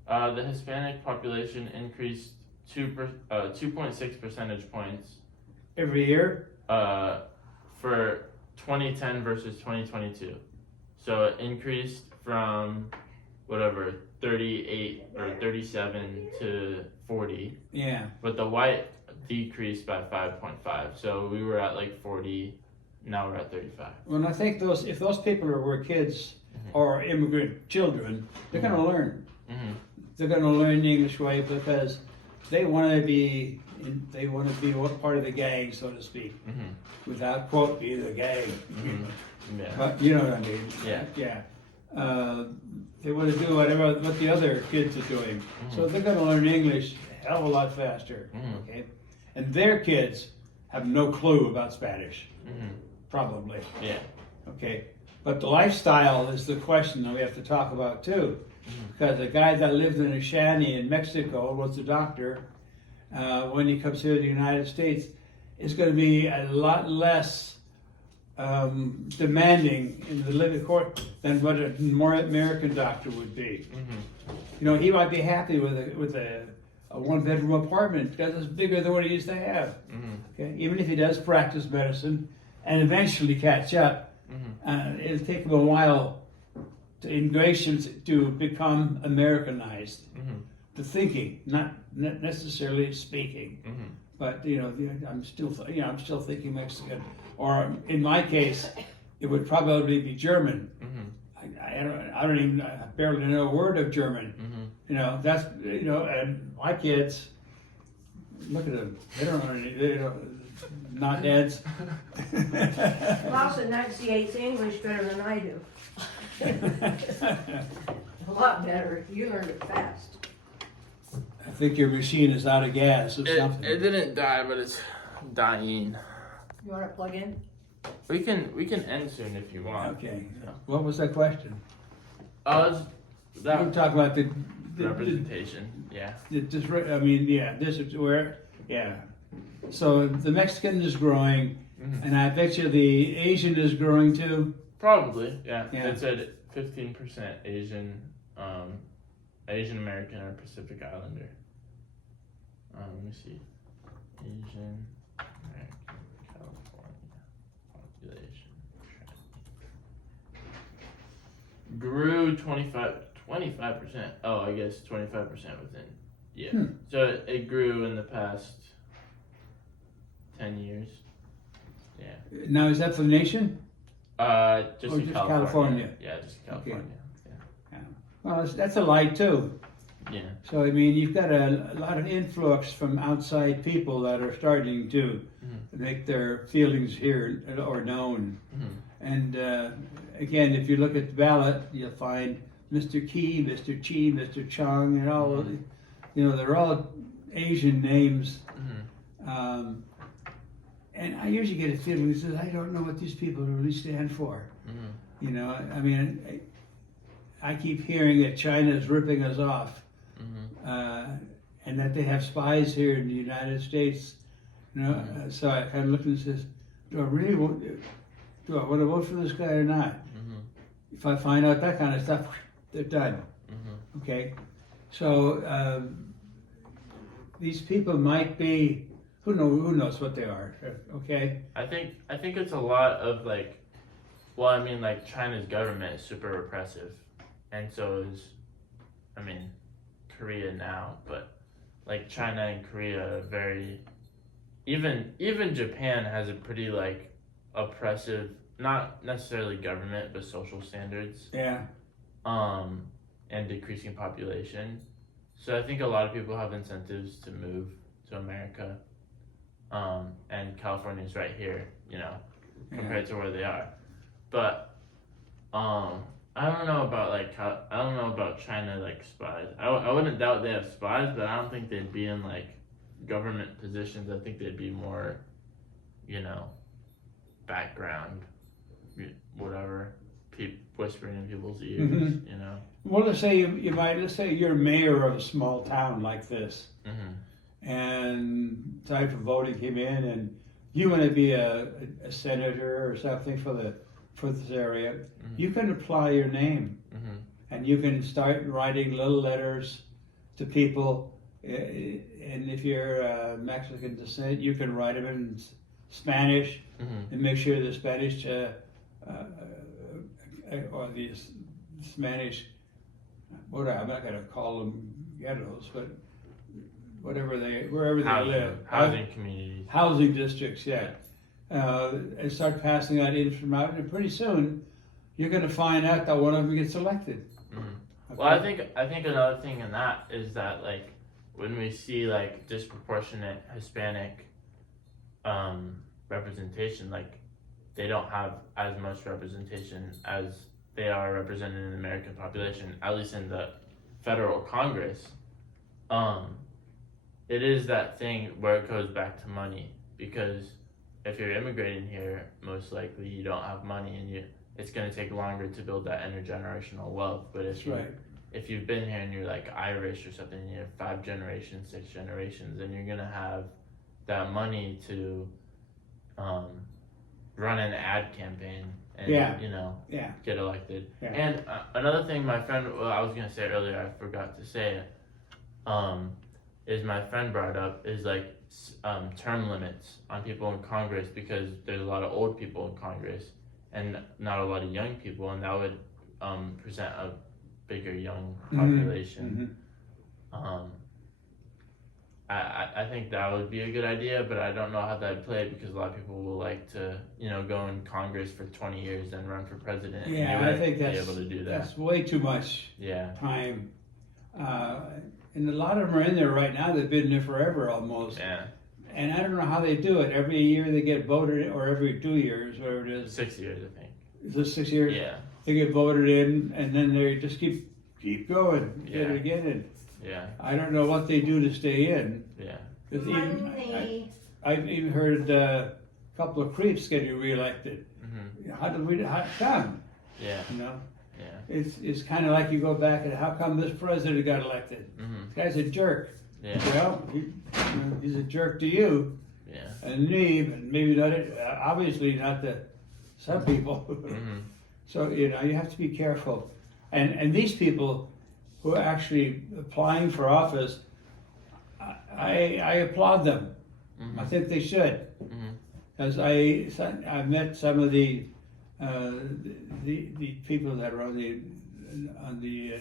The Hispanic population increased 2.6 percentage points Every year? for 2010 versus 2022. So it increased from 38 or 37 to 40, Yeah. but the white decreased by 5.5. So we were at 40, now we're at 35. Well, I think if those people were kids or immigrant children, they're going to learn. Mm-hmm. They're going to learn the English way because they want to be one part of the gang, so to speak, without quote being the gang. Yeah. But you know what I mean? Yeah. Yeah. They want to do what the other kids are doing, so they're going to learn English a hell of a lot faster. Okay. and their kids have no clue about Spanish, Mhm. probably. Yeah. Okay, but the lifestyle is the question that we have to talk about too. Because a guy that lived in a shanty in Mexico was a doctor, when he comes here to the United States, is going to be a lot less demanding in the living court than what a more American doctor would be. Mhm. You know, he might be happy with a 1-bedroom apartment because it's bigger than what he used to have. Mhm. Okay, even if he does practice medicine and eventually catch up, it'll take him a while to ingratiate to become Americanized. Mhm. The thinking, not necessarily speaking, Mhm. but I'm still thinking Mexican, or in my case, it would probably be German. Mhm. I barely know a word of German. Mhm. You know, that's, and my kids, look at them, they don't know any, they don't, not dads. Klaus enunciates English better than I do. A lot better. You learned it fast. I think your machine is out of gas or It something. didn't die, but it's dying. You want to plug in? We can end soon if you want. Okay, what was that question? It's We're that talking about the representation. Yeah. this is where, yeah. So the Mexican is growing, Mhm. and I bet you the Asian is growing too. Probably. Yeah. Yeah. It said 15% Asian, Asian American or Pacific Islander. Let me see. Asian American California population trend. Grew 25%. Oh, I guess 25% within. Yeah. Hmm. So it grew in the past 10 years. Yeah. Now is that for the nation? Just Oh, in just California. California. Yeah, just in California. Well, that's a light too. Yeah. So I mean, you've got a lot of influx from outside people that are starting to make their feelings heard or known. Mhm. And again, if you look at the ballot, you'll find Mr. Key, Mr. Chi, Mr. Chung, and all of the, they're all Asian names. Mhm. And I usually get a feeling that I don't know what these people really stand for. Mhm. I mean, I keep hearing that China is ripping us off, Mhm. and that they have spies here in the United States. So I kind of look and says, do I want to vote for this guy or not? Mhm. If I find out that kind of stuff, they're done. Mhm. Okay, so these people might be who knows what they are. Okay. I think it's a lot of like, well, I mean, like China's government is super repressive, and so is, I mean, Korea now, but like China and Korea are very, even Japan has a pretty like oppressive, not necessarily government, but social standards. Yeah. And decreasing population. So I think a lot of people have incentives to move to America. And California's right here, compared to where they are. But I don't know about China like spies. I wouldn't doubt they have spies, but I don't think they'd be in like government positions. I think they'd be more, background, whatever, whispering in people's ears, Mhm. Well, let's say let's say you're mayor of a small town like this, and time for voting came in, and you want to be a senator or something for this area. You can apply your name, and you can start writing little letters to people. And if you're Mexican descent, you can write them in Spanish and make sure the Spanish or the Spanish, I'm not going to call them ghettos, but wherever they live, housing communities, housing districts, yeah. And start passing that information out, and pretty soon you're going to find out that one of them gets elected. Okay? Well, I think another thing in that is that like when we see like disproportionate Hispanic representation, like they don't have as much representation as they are represented in the American population, at least in the federal Congress. it is that thing where it goes back to money, because if you're immigrating here, most likely you don't have money, and it's going to take longer to build that intergenerational wealth. But That's right. if you've been here and you're like Irish or something, and you have 5 generations, 6 generations, then you're gonna have that money to run an ad campaign and Yeah. Yeah. get elected. Yeah. And another thing, my friend, I was gonna say earlier, I forgot to say it. Is my friend brought up is like term limits on people in Congress, because there's a lot of old people in Congress and not a lot of young people, and that would present a bigger young population. I think that would be a good idea, but I don't know how that'd play, because a lot of people will like to go in Congress for 20 years and run for president. and Yeah, you I wouldn't think be able to do that. that's way too much Yeah, time. And a lot of them are in there right now. They've been there forever almost. yeah, And I don't know how they do it. Every year they get voted, or every 2 years, whatever it is. 6 years I think. Is it 6 years? Yeah, They get voted in, and then they just keep going, get Yeah. it again. And yeah, I don't know what they do to stay in. yeah. 'Cause Money. I've even heard a couple of creeps getting reelected. Hmm. How come? Yeah, You know, yeah. it's kind of like you go back and how come this president got elected? Hmm. This guy's a jerk. Yeah, Well, he's a jerk to you yeah. and me, but maybe not. Obviously not to some people. Hmm. So you have to be careful, and these people who are actually applying for office, I applaud them. Hmm. I think they should, Hmm. as I met some of the people that are on the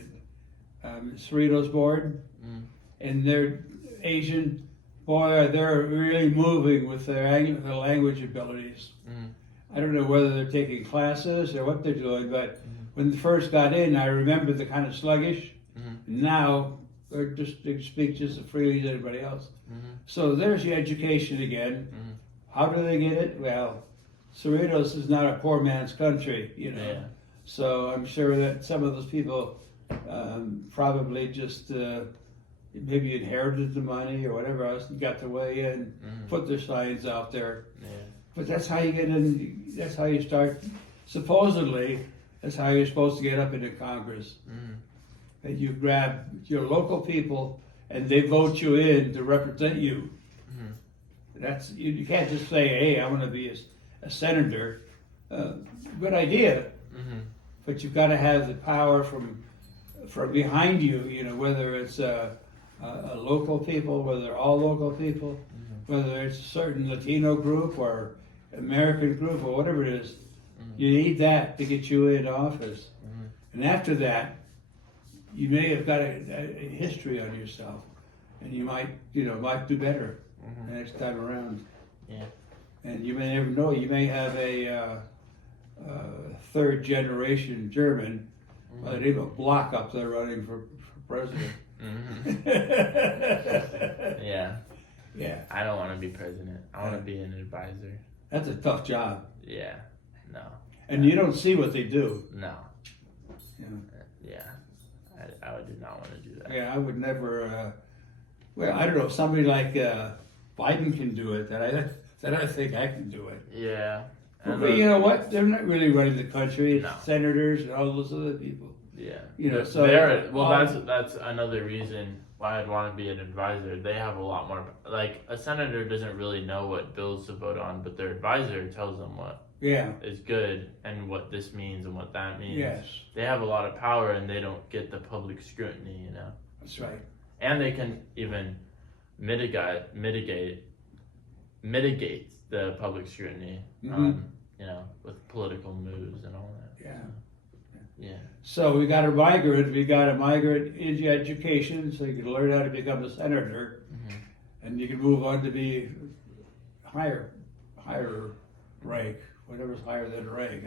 Cerritos board, Mm. and they're Asian. Boy, they're really moving with their language abilities. Mm. I don't know whether they're taking classes or what they're doing, but when they first got in, I remember the kind of sluggish. Mhm. Now they speak just as freely as anybody else. Mhm. So there's the education again. Mhm. How do they get it? Well, Cerritos is not a poor man's country, Yeah. So I'm sure that some of those people probably just maybe inherited the money or whatever else and got their way in, Mhm. put their signs out there. Yeah. But that's how you get in. That's how you start. Supposedly, that's how you're supposed to get up into Congress. Mhm. That you grab your local people and they vote you in to represent you. Mhm. That's you can't just say, "Hey, I want to be a senator." Good idea, Mhm. but you've got to have the power from behind you. Whether it's a local people, whether they're all local people, whether it's a certain Latino group or American group or whatever it is. You need that to get you in office. Mhm. And after that, you may have got a history on yourself, and you might do better Mhm. next time around. Yeah. And you may never know. You may have a third generation German by the name of Block up there running for president. Mhm. Yeah. Yeah, I don't want to be president. I want to be an advisor. that's a tough job, Yeah. No. and you don't see what they do. No. You know. Yeah. I do not want to do that. Yeah, I would never. Well, I don't know. Somebody like Biden can do it. That I think I can do it. Yeah. But you know what? They're not really running the country. It's No. senators and all those other people. Yeah. So That's another reason why I'd want to be an advisor. They have a lot more. Like a senator doesn't really know what bills to vote on, but their advisor tells them what Yeah. is good and what this means and what that means. Yes, They have a lot of power and they don't get the public scrutiny, that's right. And they can even mitigate the public scrutiny, Mhm. with political moves and all that. Yeah. Yeah. So we got a migrant. We got a migrant into education, so you can learn how to become a senator, Mhm. and you can move on to be higher rank, whatever's higher than rank.